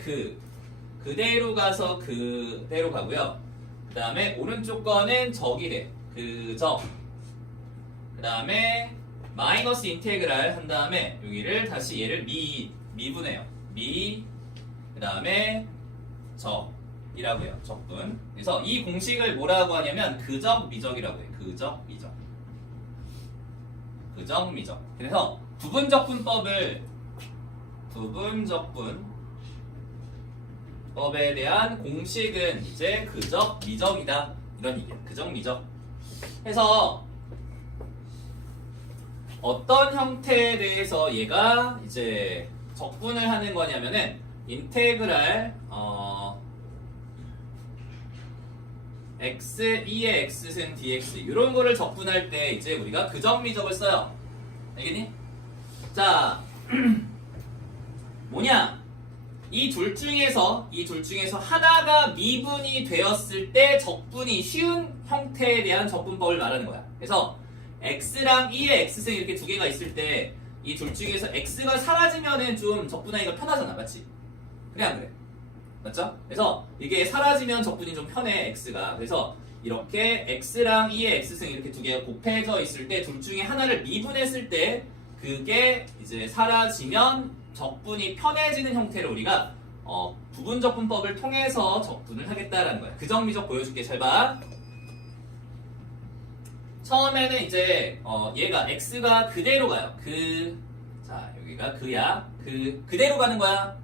그대로 가서 그대로 가고요. 그 다음에 오른쪽 거는 적이 돼. 그적. 그 다음에 마이너스 인테그랄 한 다음에 여기를 다시 얘를 미분해요. 그 다음에 적이라고 해요. 적분. 그래서 이 공식을 뭐라고 하냐면 그적 미적이라고 해요. 그적 미적. 그적 미적. 그래서 부분적분법에 대한 공식은 이제 그적 미적이다. 이런 얘기야. 그적 미적. 해서 어떤 형태에 대해서 얘가 이제 적분을 하는 거냐면은 인테그랄 x 2의 x승 dx 이런 거를 적분할 때 이제 우리가 그적 미적을 써요. 알겠니? 자, 뭐냐? 이 둘 중에서 하나가 미분이 되었을 때 적분이 쉬운 형태에 대한 적분법을 말하는 거야. 그래서 x랑 2의 x승 이렇게 두 개가 있을 때 이 둘 중에서 x가 사라지면은 좀 적분하기가 편하잖아, 맞지? 그래 안 그래? 맞죠? 그래서 이게 사라지면 적분이 좀 편해, x가. 그래서 이렇게 x랑 2의 x승 이렇게 두 개가 곱해져 있을 때 둘 중에 하나를 미분했을 때 그게 이제 사라지면 적분이 편해지는 형태로 우리가 부분적분법을 통해서 적분을 하겠다라는 거야. 그정미적 보여줄게. 잘 봐. 처음에는 이제 얘가 x가 그대로 가요. 자 여기가 그야. 그대로 가는 거야.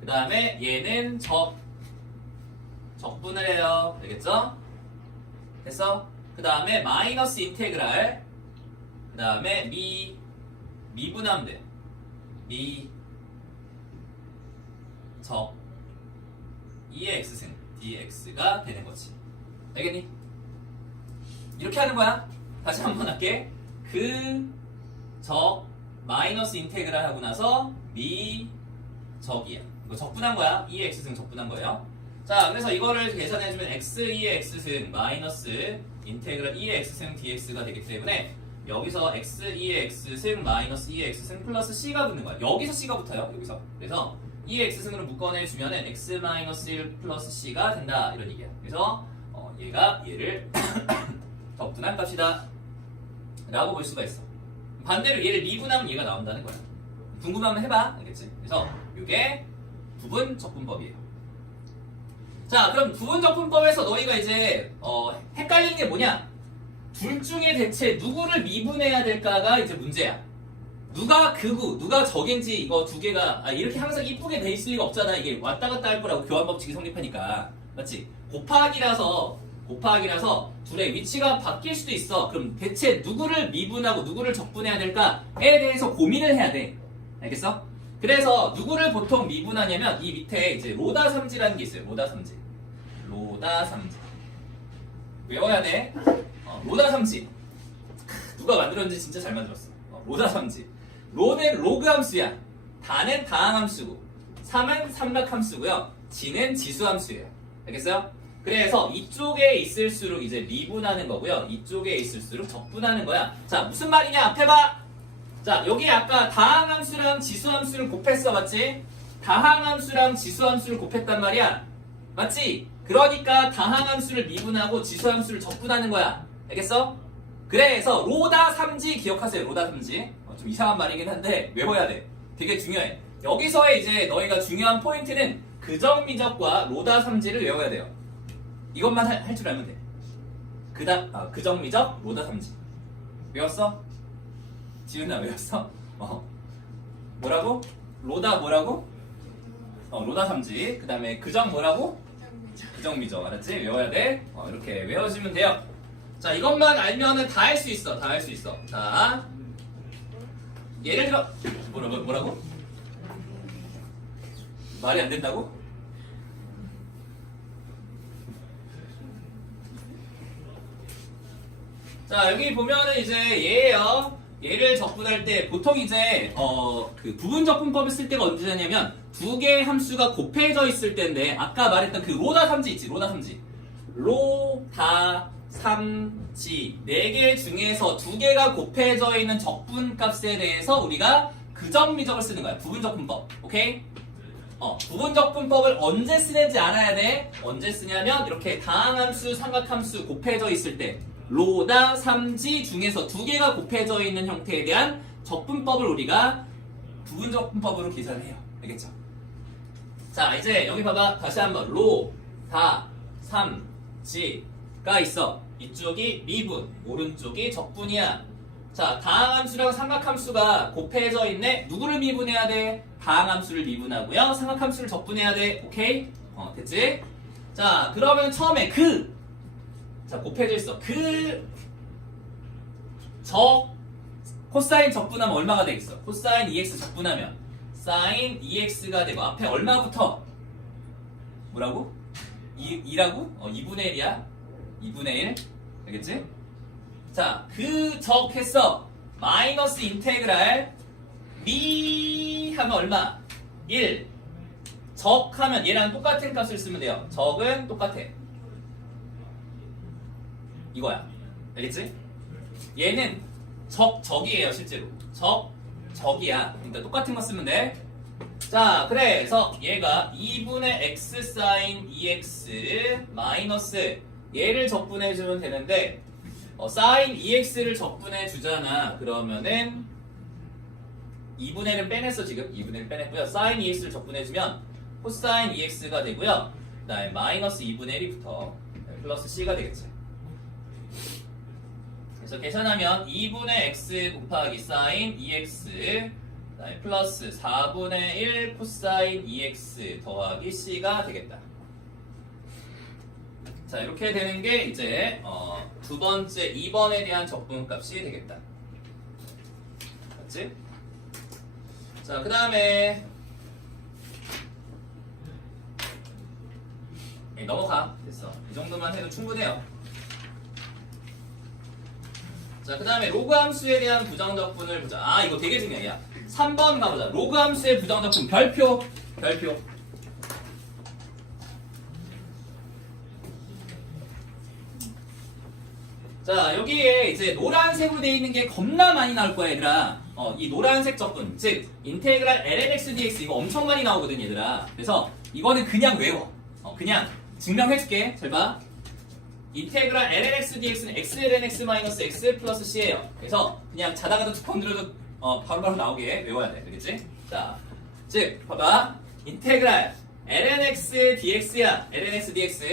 그 다음에 얘는 적분을 해요. 알겠죠? 됐어? 그 다음에 마이너스 인테그랄. 그 다음에 미분하면 돼. 적 2의 x승 dx가 되는 거지. 알겠니? 이렇게 하는 거야. 다시 한번 할게. 적 마이너스 인테그랄 하고 나서 적이야. 이거 적분한 거야. 2의 x승 적분한 거예요. 자, 그래서 이거를 계산해주면 x 2의 x승 마이너스 인테그랄 2의 x승 dx가 되기 때문에 여기서 x 2의 x승 마이너스 2의 x승 플러스 c가 붙는 거야. 여기서 c가 붙어요. 여기서. 그래서 2의 x승으로 묶어내주면은 x 마이너스 1 플러스 c가 된다. 이런 얘기야. 그래서 얘가 얘를 적분한 값이다. 라고 볼 수가 있어. 반대로 얘를 미분하면 얘가 나온다는 거야. 궁금하면 해봐. 알겠지? 그래서 이게 부분적분법이에요. 자, 그럼 부분적분법에서 너희가 이제 헷갈리는 게 뭐냐? 둘 중에 대체 누구를 미분해야 될까가 이제 문제야. 누가 극우, 누가 적인지 이거 두 개가 이렇게 항상 이쁘게 돼 있을 리가 없잖아. 이게 왔다 갔다 할 거라고 교환법칙이 성립하니까. 맞지? 곱하기라서 둘의 위치가 바뀔 수도 있어. 그럼 대체 누구를 미분하고 누구를 적분해야 될까에 대해서 고민을 해야 돼. 알겠어? 그래서 누구를 보통 미분하냐면 이 밑에 이제 로다 삼지라는 게 있어요. 로다 삼지. 외워야 돼. 로다 삼지. 누가 만들었는지 진짜 잘 만들었어. 로다 삼지. 로는 로그 함수야. 다는 다항 함수고, 3은 삼각 함수고요. 지는 지수 함수예요. 알겠어요? 그래서 이쪽에 있을수록 이제 미분하는 거고요. 이쪽에 있을수록 적분하는 거야. 자, 무슨 말이냐? 앞에 봐. 자, 여기 아까 다항 함수랑 지수 함수를 곱했어, 맞지? 다항 함수랑 지수 함수를 곱했단 말이야. 맞지? 그러니까 다항 함수를 미분하고 지수 함수를 적분하는 거야. 알겠어? 그래서 로다 삼지 기억하세요. 로다 삼지. 좀 이상한 말이긴 한데 외워야 돼. 되게 중요해. 여기서의 이제 너희가 중요한 포인트는 그적 미적과 로다 삼지를 외워야 돼요. 이것만 할 줄 알면 돼. 그적 미적, 로다 삼지. 외웠어? 지훈아 외웠어? 뭐라고? 로다 뭐라고? 로다 삼지. 그 다음에 그적 뭐라고? 그적 미적. 알았지? 외워야 돼. 이렇게 외워주면 돼요. 자, 이것만 알면은 다 할 수 있어. 다 할 수 있어. 자, 예를 들어 뭐라고? 말이 안 된다고? 자, 여기 보면은 이제 얘예요. 얘를 적분할 때 보통 이제 그 부분적분법을 쓸 때가 언제냐면 두 개의 함수가 곱해져 있을 때인데 아까 말했던 그 로다 삼지 있지. 로다 삼지. 로다 3지 4개 중에서 2개가 곱해져 있는 적분값에 대해서 우리가 그정미적을 쓰는 거야. 부분적분법. 오케이? 부분적분법을 언제 쓰는지 알아야 돼. 언제 쓰냐면 이렇게 다항함수, 삼각함수 곱해져 있을 때 로다 3지 중에서 2개가 곱해져 있는 형태에 대한 적분법을 우리가 부분적분법으로 계산해요. 알겠죠? 자, 이제 여기 봐봐. 다시 한번 로, 다, 3, 지가 있어. 이쪽이 미분, 오른쪽이 적분이야. 자, 다항함수랑 삼각함수가 곱해져 있네. 누구를 미분해야 돼? 다항함수를 미분하고요. 삼각함수를 적분해야 돼. 오케이? 됐지? 자, 그러면 처음에 자, 곱해져 있어. 코사인 적분하면 얼마가 되겠어? 코사인 2x 적분하면 사인 2x가 되고 앞에 얼마부터? 뭐라고? 2라고? 2분의 1이야. 2분의 1. 알겠지? 자, 했어. 마이너스 인테그랄 미 하면 얼마? 1. 적하면 얘랑 똑같은 값을 쓰면 돼요. 적은 똑같아. 이거야. 알겠지? 얘는 적이에요, 실제로. 적이야. 그러니까 똑같은 거 쓰면 돼. 자, 그래서 얘가 2분의 x 사인 2x 마이너스 얘를 적분해주면 되는데 사인 2x를 적분해주잖아. 그러면은 2분의 1은 빼냈어, 지금. 2분의 1 빼냈고요. 사인 2x를 적분해주면 코사인 2x가 되고요. 그 다음에 마이너스 2분의 1이 붙어. 플러스 c가 되겠지. 그래서 계산하면 2분의 x 곱하기 사인 2x 그다음에 플러스 4분의 1 코사인 2x 더하기 c가 되겠다. 자, 이렇게 되는 게 이제 두 번째 2번에 대한 적분값이 되겠다. 맞지? 자, 그 다음에 넘어가. 됐어. 이 정도만 해도 충분해요. 자, 그 다음에 로그 함수에 대한 부정적분을 보자. 아, 이거 되게 중요해. 야, 3번 가보자. 로그 함수의 부정적분 별표. 자, 여기에 이제 노란색으로 되어 있는 게 겁나 많이 나올 거야, 얘들아. 이 노란색 적분, 즉 인테그랄 lnx dx 이거 엄청 많이 나오거든, 얘들아. 그래서 이거는 그냥 외워. 그냥 증명해줄게. 잘 봐. 인테그랄 lnx dx는 x lnx 마이너스 x 플러스 c예요. 그래서 그냥 자다가도 두 번 들어도 바로바로 나오게 외워야 돼. 알겠지? 자, 즉 봐봐. 인테그랄 lnx dx야. lnx dx.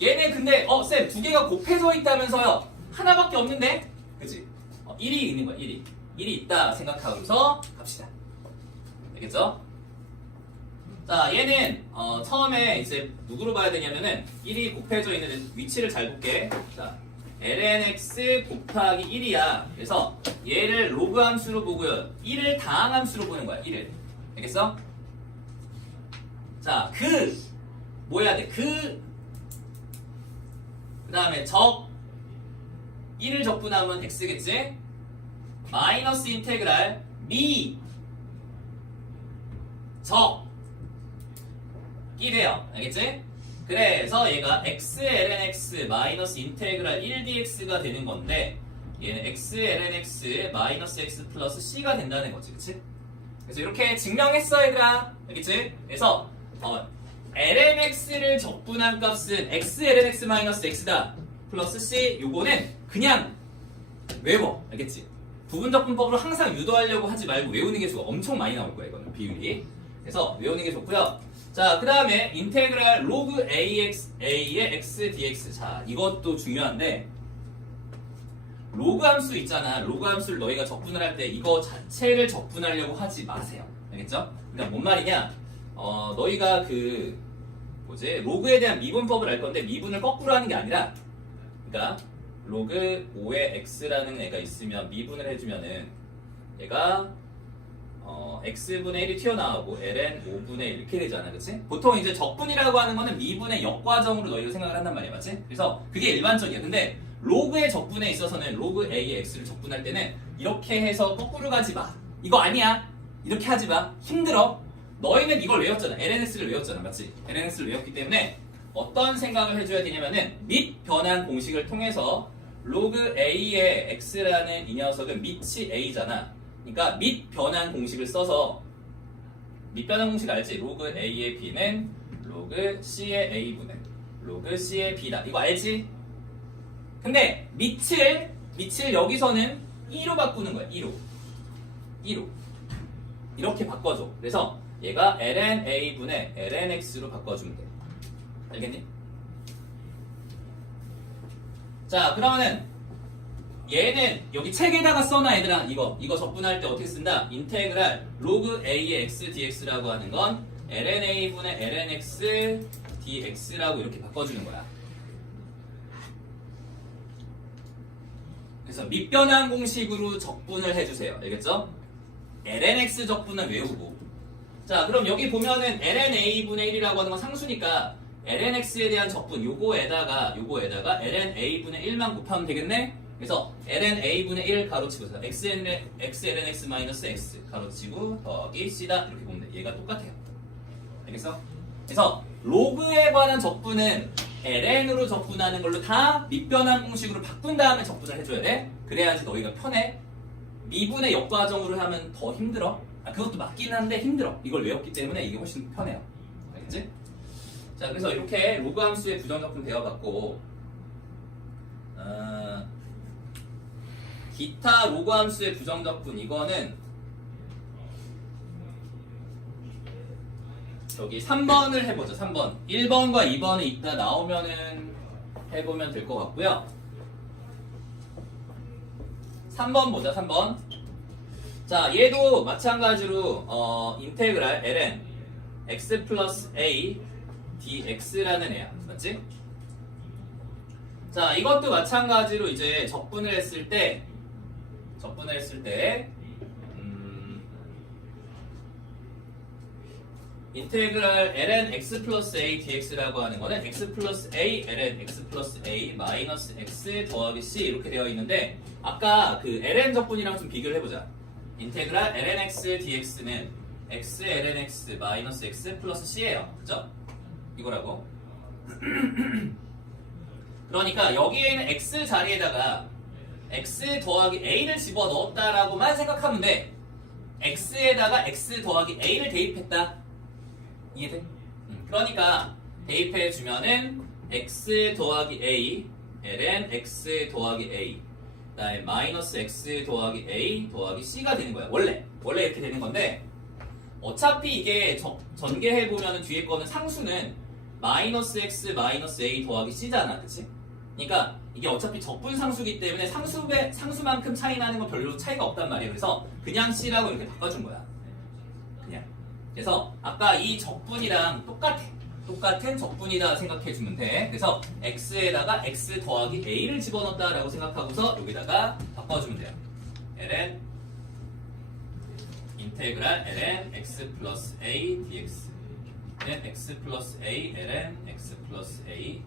얘네 근데 쌤 두 개가 곱해져 있다면서요. 하나밖에 없는데? 그치? 1이 있는 거야. 1이 있다 생각하고서 갑시다. 알겠죠? 자, 얘는 처음에 이제 누구로 봐야 되냐면은 1이 곱해져 있는 위치를 잘 볼게. 자, lnx 곱하기 1이야. 그래서 얘를 로그 함수로 보고요. 1을 다항함수로 보는 거야. 1을. 알겠어? 자, 뭐 해야 돼? 그 다음에 1을 적분하면 x겠지? 마이너스 인테그랄 미 이래요. 알겠지? 그래서 얘가 x lnx 마이너스 인테그랄 1dx가 되는 건데 얘는 x lnx 마이너스 x 플러스 c가 된다는 거지. 그치? 그래서 이렇게 증명했어, 얘들아. 알겠지? 그래서 lnx를 적분한 값은 x lnx 마이너스 x다. 플러스 c 요거는 그냥 외워. 알겠지? 부분적분법으로 항상 유도하려고 하지 말고 외우는 게 좋아. 엄청 많이 나올 거야, 이거는 비율이. 그래서 외우는 게 좋고요. 자, 그 다음에 인테그랄 로그 a의 x dx. 자, 이것도 중요한데 로그 함수 있잖아. 로그 함수를 너희가 적분을 할 때 이거 자체를 적분하려고 하지 마세요. 알겠죠? 그러니까 뭔 말이냐? 너희가 로그에 대한 미분법을 알 건데 미분을 거꾸로 하는 게 아니라, 그러니까 로그 5의 x라는 애가 있으면 미분을 해주면은 얘가 x분의 1이 튀어나오고 ln 5분의 1 이렇게 되잖아. 그치? 보통 이제 적분이라고 하는 거는 미분의 역과정으로 너희가 생각을 한단 말이야. 맞지? 그래서 그게 일반적이야. 근데 로그의 적분에 있어서는 로그 a의 x를 적분할 때는 이렇게 해서 거꾸로 가지 마. 이거 아니야. 이렇게 하지 마. 힘들어. 너희는 이걸 외웠잖아. lnx를 외웠잖아. 맞지? lnx를 외웠기 때문에 어떤 생각을 해줘야 되냐면은 밑 변환 공식을 통해서 로그 a의 x라는 이 녀석은 밑이 a잖아. 그러니까 밑 변환 공식을 써서 밑 변환 공식 알지? 로그 a의 b는 로그 c의 a분의 로그 c의 b다. 이거 알지? 근데 밑을 여기서는 2로 바꾸는 거야. 2로 이렇게 바꿔줘. 그래서 얘가 ln a분의 ln x로 바꿔주면 돼. 알겠니? 자, 그러면은 얘는 여기 책에다가 써놔. 얘들아, 이거 적분할 때 어떻게 쓴다? 인테그랄 로그 a의 x dx라고 하는 건 ln a분의 ln x dx라고 이렇게 바꿔주는 거야. 그래서 밑변환 공식으로 적분을 해주세요. 알겠죠? lnx 적분은 외우고. 자, 그럼 여기 보면은 ln a분의 1이라고 하는 건 상수니까 lnx에 대한 적분 요거에다가 ln a분의 1만 곱하면 되겠네? 그래서 ln a분의 1 가로치고 x ln x 마이너스 x 가로치고 더하기 c다. 이렇게 보면 돼. 얘가 똑같아요. 알겠어? 그래서 로그에 관한 적분은 ln으로 적분하는 걸로 다 밑변환 공식으로 바꾼 다음에 적분을 해줘야 돼. 그래야지 너희가 편해. 미분의 역과정으로 하면 더 힘들어. 그것도 맞긴 한데 힘들어. 이걸 외웠기 때문에 이게 훨씬 편해요. 알겠지? 자, 그래서 이렇게 로그 함수의 부정적분 배워봤고, 기타 로그 함수의 부정적분 이거는 저기 3번을 해보죠. 3번. 1번과 2번이 이따 나오면은 해보면 될 것 같고요. 3번 보자. 3번. 자, 얘도 마찬가지로 인테그랄 ln x 플러스 a dx라는 애야. 맞지? 자, 이것도 마찬가지로 이제 적분을 했을 때 인테그랄 ln x 플러스 a dx라고 하는 거는 x 플러스 a ln x 플러스 a 마이너스 x 더하기 c 이렇게 되어 있는데, 아까 그 ln 적분이랑 좀 비교를 해보자. 인테그랄 ln x dx는 x ln x 마이너스 x 플러스 c예요. 그죠? 이거라고. 그러니까 여기에는 x 자리에다가 x 더하기 a를 집어넣었다라고만 생각하면 돼. x에다가 x 더하기 a를 대입했다. 이해돼? 그러니까 대입해주면은 x 더하기 a ln x 더하기 a 그다음에 마이너스 x 더하기 a 더하기 c가 되는 거야. 원래 이렇게 되는 건데, 어차피 이게 전개해보면 뒤에 거는 상수는 마이너스 x 마이너스 a 더하기 c잖아. 그치? 그러니까 이게 어차피 적분 상수기 때문에 상수만큼 차이 나는 건 별로 차이가 없단 말이에요. 그래서 그냥 c라고 이렇게 바꿔준 거야. 그냥. 그래서 아까 이 적분이랑 똑같은 적분이다 생각해주면 돼. 그래서 x에다가 x 더하기 a를 집어넣었다라고 생각하고서 여기다가 바꿔주면 돼요. ln 인테그랄 ln x 플러스 a dx ln x 플러스 a ln x 플러스 a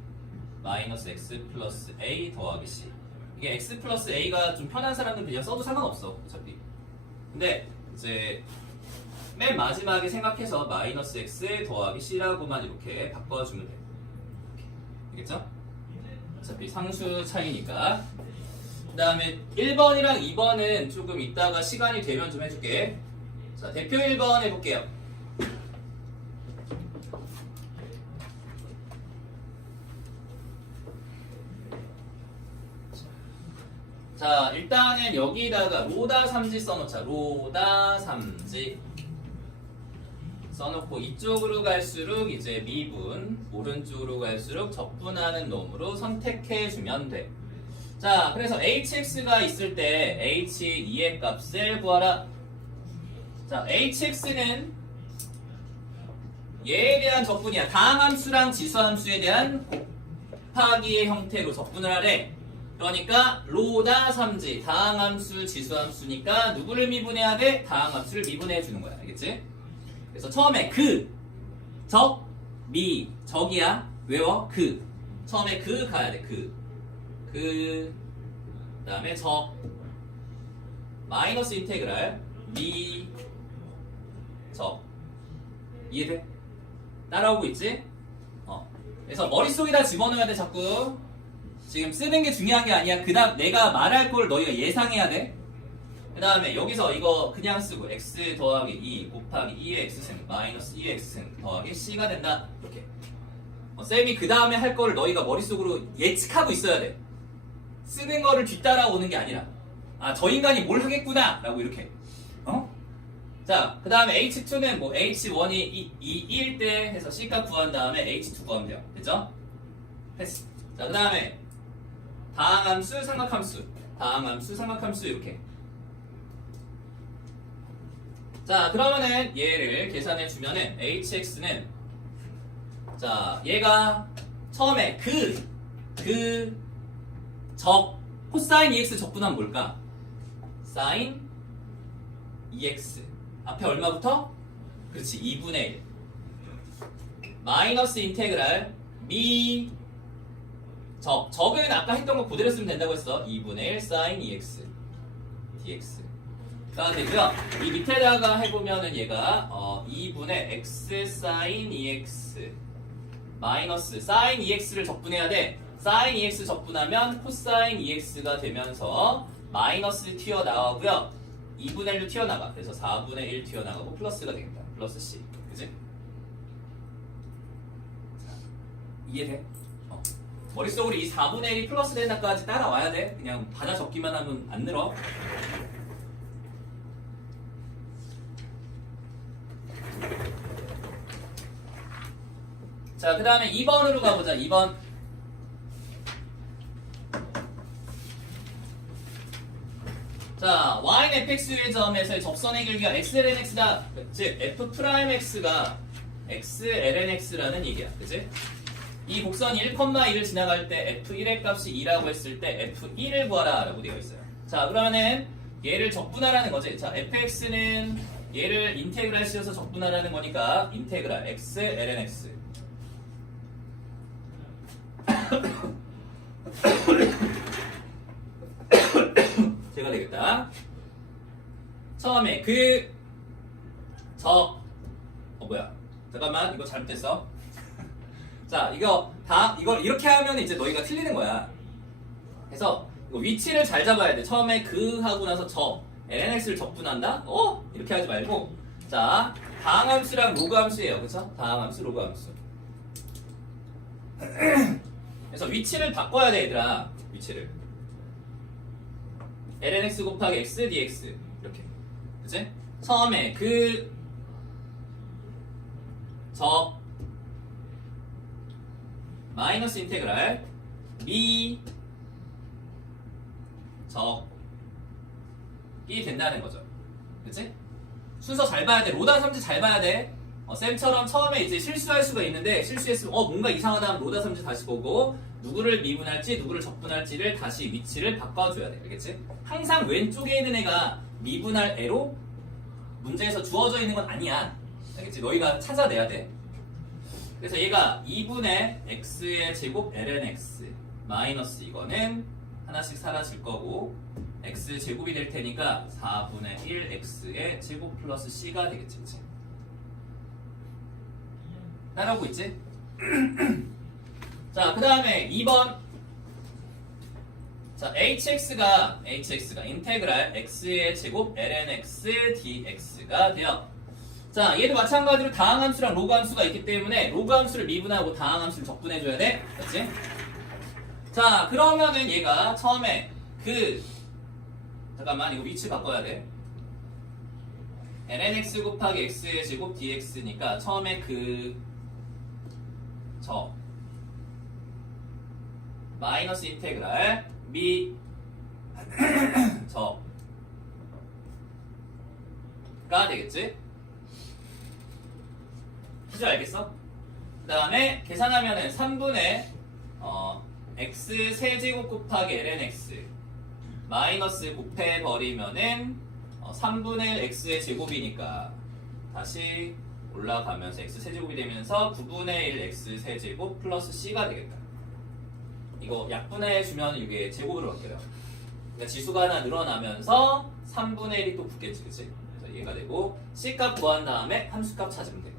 마이너스 x 플러스 a 더하기 c. 이게 x 플러스 a가 좀 편한 사람들은 그냥 써도 상관없어. 어차피. 근데 이제 맨 마지막에 생각해서 마이너스 x 더하기 c라고만 이렇게 바꿔주면 돼. 알겠죠? 어차피 상수 차이니까. 그 다음에 1번이랑 2번은 조금 이따가 시간이 되면 좀 해줄게. 자, 대표 1번 해볼게요. 자, 일단은 여기다가 로다 삼지 써놓자. 로다 삼지 써놓고 이쪽으로 갈수록 이제 미분, 오른쪽으로 갈수록 적분하는 놈으로 선택해주면 돼. 자, 그래서 hx가 있을 때 h2의 값을 구하라. 자, hx는 얘에 대한 적분이야. 다항함수랑 지수함수에 대한 곱하기의 형태로 적분을 하래. 그러니까 로다 삼지, 다항함수, 지수함수니까 누구를 미분해야 돼? 다항함수를 미분해 주는 거야. 알겠지? 그래서 처음에 그, 적, 미, 적이야. 외워. 그. 처음에 그 가야 돼. 그 다음에 적, 마이너스 인테그랄 미, 적. 이해돼? 따라오고 있지? 그래서 머릿속에다 집어넣어야 돼 자꾸. 지금 쓰는 게 중요한 게 아니야. 그다음 내가 말할 걸 너희가 예상해야 돼. 그 다음에 여기서 이거 그냥 쓰고 x 더하기 2 곱하기 2의 x승 마이너스 2의 x승 더하기 c가 된다. 이렇게. 쌤이 그 다음에 할 거를 너희가 머릿속으로 예측하고 있어야 돼. 쓰는 거를 뒤따라오는 게 아니라 아, 저 인간이 뭘 하겠구나 라고 이렇게. 자, 그 다음에 h2는 뭐 h1이 2일 때 해서 c값 구한 다음에 h2 구하면 돼요. 됐죠? 됐어. 자, 그 다음에 다항함수, 삼각함수, 다항함수, 삼각함수 이렇게. 자, 그러면은 얘를 계산해 주면은 hx는 자, 얘가 처음에 코사인 EX 적분하면 뭘까? 사인 EX 앞에 얼마부터? 그렇지, 2분의 1 마이너스 인테그랄 적은 아까 했던 거 그대로 쓰면 된다고 했어. 2분의 1 사인 EX dx가 되고요. 이 밑에다가 해보면은 얘가 2분의 x 사인 EX 마이너스 사인 EX를 적분해야 돼. 사인 EX 적분하면 코사인 EX가 되면서 마이너스 튀어나가고요. 2분의 1도 튀어나가. 그래서 4분의 1 튀어나가고 플러스가 되겠다. 플러스 C. 그치? 이해돼? 머릿속으로 이 4분의 1이 플러스 된다까지 따라와야 돼. 그냥 받아 적기만 하면 안 늘어. 자, 그 다음에 2번으로 가보자. 2번. 자, y는 fx의 점에서의 접선의 길이가 xlnx다. 즉, f'x가 xlnx라는 얘기야. 그치? 이 곡선 1,1을 지나갈 때 f1의 값이 2라고 했을 때 f1을 구하라 라고 되어 있어요. 자, 그러면은 얘를 적분하라는 거지. 자, fx는 얘를 인테그랄 씌워서 적분하라는 거니까 인테그랄 xlnx 제가 되겠다. 처음에 뭐야? 잠깐만, 이거 잘못됐어. 자, 이걸 이렇게 하면 이제 너희가 틀리는 거야. 그래서 이거 위치를 잘 잡아야 돼. 처음에 하고 나서 lnx를 적분한다? 이렇게 하지 말고. 자, 다항함수랑 로그함수예요. 그쵸? 다항함수, 로그함수. 그래서 위치를 바꿔야 돼, 얘들아. 위치를. lnx 곱하기 x dx. 이렇게. 그치? 처음에 마이너스 인테그랄 적이 된다는 거죠. 그치? 순서 잘 봐야 돼. 로다 삼지 잘 봐야 돼. 쌤처럼 처음에 이제 실수할 수가 있는데 실수했으면 뭔가 이상하다 하면 로다 삼지 다시 보고 누구를 미분할지 누구를 적분할지를 다시 위치를 바꿔줘야 돼. 알겠지? 항상 왼쪽에 있는 애가 미분할 애로 문제에서 주어져 있는 건 아니야. 알겠지? 너희가 찾아내야 돼. 그래서 얘가 2분의 x의 제곱 lnx 마이너스 이거는 하나씩 사라질 거고 x 제곱이 될 테니까 4분의 1 x의 제곱 플러스 c가 되겠지. 그치? 따라오고 있지? 자, 그 다음에 2번. 자, hx가 인테그랄 x의 제곱 lnx dx가 돼요. 자, 얘도 마찬가지로 다항함수랑 로그함수가 있기 때문에 로그함수를 미분하고 다항함수를 적분해줘야 돼. 맞지? 자, 그러면은 얘가 처음에 잠깐만, 이거 위치 바꿔야 돼. lnx 곱하기 x의 제곱 dx니까 처음에 마이너스 인테그랄 가 되겠지? 무슨 알겠어? 그 다음에 계산하면은 3분의 x 세제곱 곱하기 lnx 마이너스 곱해버리면은 3분의 x의 제곱이니까 다시 올라가면서 x 세제곱이 되면서 9분의 1 x 세제곱 플러스 c가 되겠다. 이거 약분해주면 이게 제곱으로 바뀌어요. 그러니까 지수가 하나 늘어나면서 3분의 1이 또 붙겠지, 그치? 그래서 얘가 되고 c값 구한 다음에 함수값 찾으면 돼.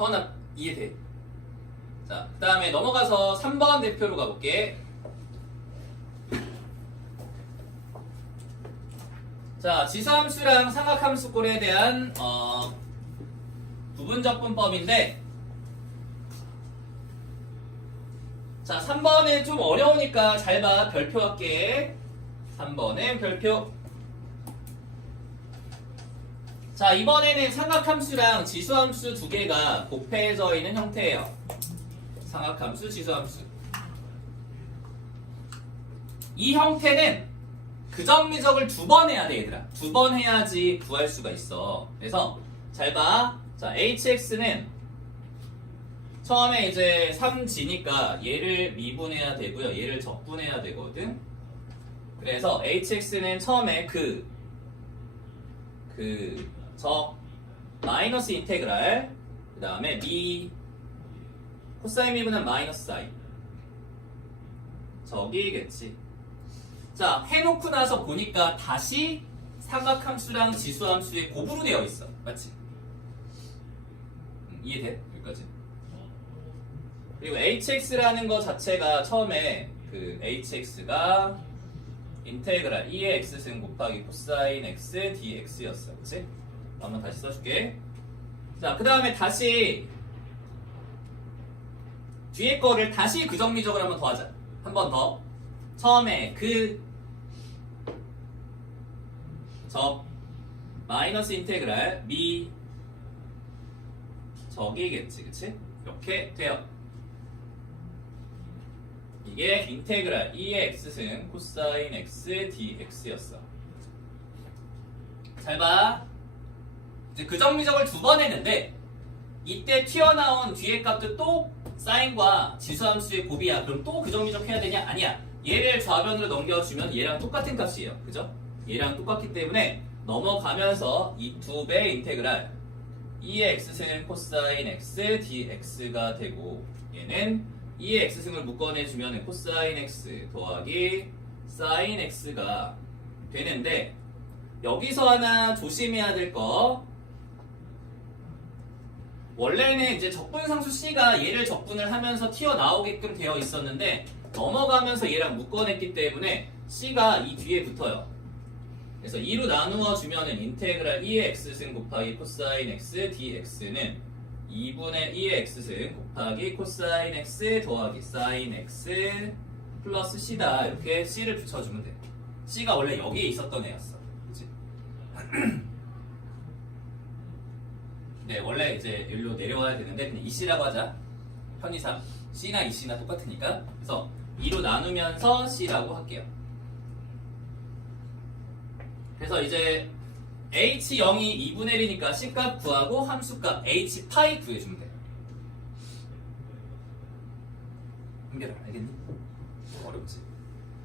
서원아 이해돼? 자, 그 다음에 넘어가서 3번 대표로 가볼게. 자, 지수함수랑 삼각함수꼴에 대한 부분적분법인데, 자, 3번은 좀 어려우니까 잘 봐. 별표 할게. 3번은 별표. 자, 이번에는 삼각함수랑 지수함수 두 개가 곱해져 있는 형태예요. 삼각함수, 지수함수. 이 형태는 그정미적을 두 번 해야 돼, 얘들아. 두 번 해야지 구할 수가 있어. 그래서 잘 봐. 자, hx는 처음에 이제 3g니까 얘를 미분해야 되고요. 얘를 적분해야 되거든. 그래서 hx는 처음에 마이너스 인테그랄, 그 다음에 코사인 미분은 마이너스 사인. 저기겠지. 자, 해놓고 나서 보니까 다시 삼각함수랑 지수함수의 곱으로 되어 있어. 맞지? 이해돼? 여기까지. 그리고 hx라는 거 자체가 처음에 hx가 인테그랄 2의 x승 곱하기 코사인 x dx였어. 그치? 한번 다시 써줄게. 자, 그 다음에 다시 뒤에 거를 다시 그정미적으로 한번 더 하자. 한 번 더. 처음에 마이너스 인테그랄 저기겠지. 그치? 이렇게 돼요. 이게 인테그랄 2의 x승 코사인 x dx였어. 잘 봐. 이제 그정미적을 두 번 했는데 이때 튀어나온 뒤에 값도 또 사인과 지수함수의 곱이야. 그럼 또 그정미적 해야 되냐? 아니야. 얘를 좌변으로 넘겨주면 얘랑 똑같은 값이에요. 그죠? 얘랑 똑같기 때문에 넘어가면서 이 두 배의 인테그랄 2의 x승 코사인 x dx가 되고, 얘는 2의 x승을 묶어내주면 코사인 x 더하기 사인 x가 되는데, 여기서 하나 조심해야 될 거, 원래는 이제 적분상수 c가 얘를 적분을 하면서 튀어나오게끔 되어 있었는데 넘어가면서 얘랑 묶어냈기 때문에 c가 이 뒤에 붙어요. 그래서 2로 나누어 주면은 인테그랄 2의 x승 곱하기 코사인 x dx는 2분의 2의 x승 곱하기 코사인 x 더하기 사인 x 플러스 c다. 이렇게 c를 붙여주면 돼. c가 원래 여기에 있었던 애였어. 그치? 네, 원래 이제 여기로 내려와야 되는데 그냥 이 c라고 하자. 편의상 c나 이 c나 똑같으니까. 그래서 2로 나누면서 c라고 할게요. 그래서 이제 h0이 2분의 1이니까 c값 구하고 함수값 h파이 구해주면 돼. 한결아, 알겠니? 어렵지?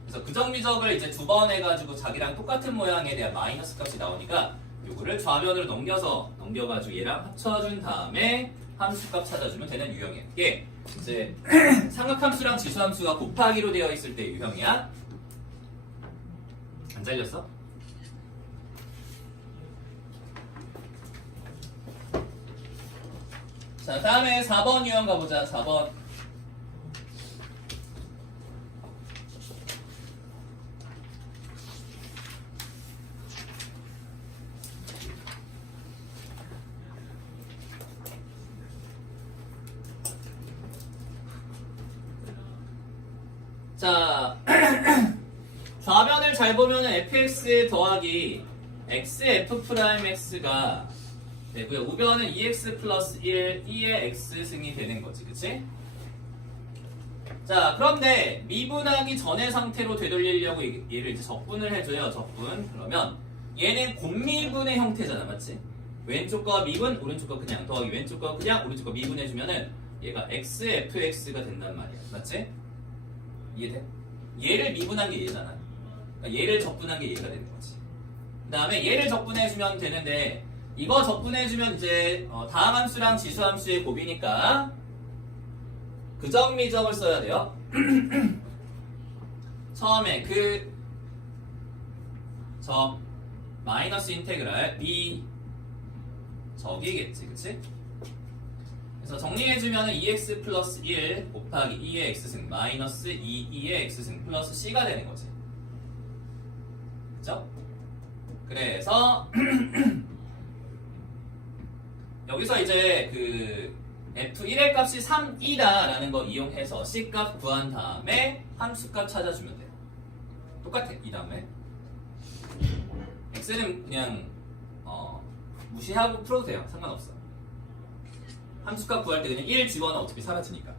그래서 그정미적을 이제 두 번 해가지고 자기랑 똑같은 모양에 대한 마이너스 값이 나오니까 요거를 좌변으로 넘겨가지고 얘랑 합쳐준 다음에 함수값 찾아주면 되는 유형이야. 이게 이제 삼각함수랑 지수함수가 곱하기로 되어 있을 때 유형이야. 안 잘렸어? 자, 다음에 4번 유형 가보자. 4번. 자, 좌변을 잘 보면은 fx 더하기 xf'(x가) 되고요. 우변은 2x 플러스 1, 2의 x승이 되는 거지. 그치? 자, 그런데 미분하기 전의 상태로 되돌리려고 얘를 이제 적분을 해줘요. 적분. 그러면 얘는 곱미분의 형태잖아. 맞지? 왼쪽과 미분, 오른쪽과 그냥 더하기 왼쪽과 그냥, 오른쪽과 미분해주면은 얘가 xfx가 된단 말이야. 맞지? 이해돼? 얘를 미분한 게 얘잖아. 그러니까 얘를 적분한 게 얘가 되는 거지. 그 다음에 얘를 적분해주면 되는데, 이거 적분해주면 이제 다음 함수랑 지수함수의 곱이니까 그정미적을 써야 돼요. 처음에 마이너스 인테그랄 b 저기겠지, 그치? 그래서 정리해주면 2x 플러스 1 곱하기 2의 x승 마이너스 2의 x승 플러스 c가 되는 거지. 그쵸? 그래서 여기서 이제 그 f1의 값이 3이다 라는 거 이용해서 c 값 구한 다음에 함수 값 찾아주면 돼요. 똑같아. 이 다음에 x는 그냥 무시하고 풀어도 돼요. 상관없어. 함수 값 구할 때 그냥 1 집어넣으면 어차피 사라지니까.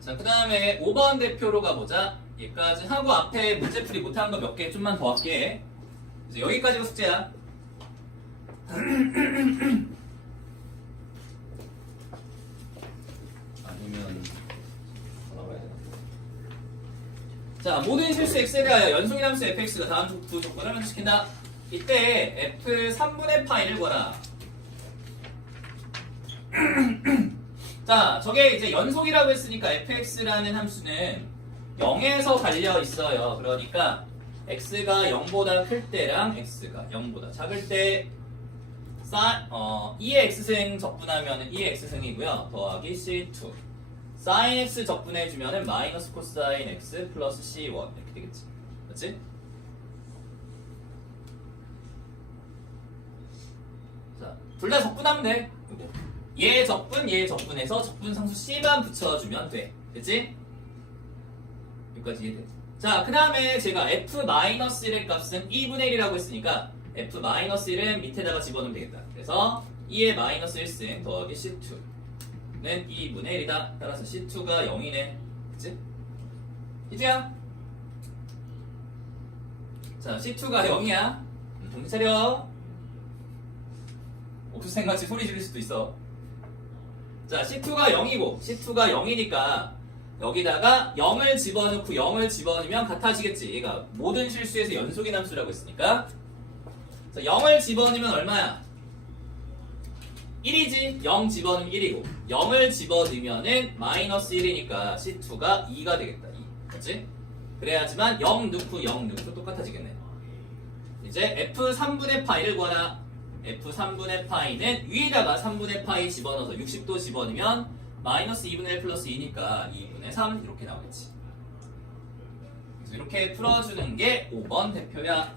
자, 그 다음에 5번 대표로 가보자. 여기까지 하고 앞에 문제풀이 못한 거 몇 개 좀만 더 할게. 이제 여기까지가 숙제야. 아니면 걸어봐야 되나? 자, 모든 실수 x에 대하여 연속인 함수 fx가 다음 두 조건을 만족시킨다. 이때 f 3분의 파이를 구하라. 자, 저게 이제 연속이라고 했으니까 fx라는 함수는 0에서 갈려 있어요. 그러니까 x가 0보다 클 때랑 x가 0보다 작을 때 2의 x승 적분하면 2의 x승이고요. 더하기 c2 sin x 적분해주면 마이너스 코사인 x 플러스 c1 이렇게 되겠지. 맞지? 자, 둘 다 적분하면 돼. 얘 적분해서 적분상수 c만 붙여주면 돼. 됐지? 여기까지 이해돼? 자, 그 다음에 제가 f-1의 값은 2분의 1이라고 했으니까 f-1은 밑에다가 집어넣으면 되겠다. 그래서 2의 마이너스 1승 더하기 c2는 2분의 1이다. 따라서 c2가 0이네. 그치? 이제야? 자, c2가 0이야. 정신 차려. 옥수생같이 소리 지를 수도 있어. 자, c2가 0이고 c2가 0이니까 여기다가 0을 집어넣고 0을 집어넣으면 같아지겠지. 얘가 모든 실수에서 연속인 함수라고 했으니까. 자, 0을 집어넣으면 얼마야? 1이지. 0 집어넣으면 1이고 0을 집어넣으면은 마이너스 1이니까 c2가 2가 되겠다. 2. 그렇지? 그래야지만 0 넣고 0 넣고 똑같아지겠네. 이제 f3분의 파이를 구하라. f3분의 파이는 위에다가 3분의 파이 집어넣어서 60도 집어넣으면 마이너스 2분의 1 플러스 2니까 2분의 3 이렇게 나오겠지. 그래서 이렇게 풀어주는 게 5번 대표야.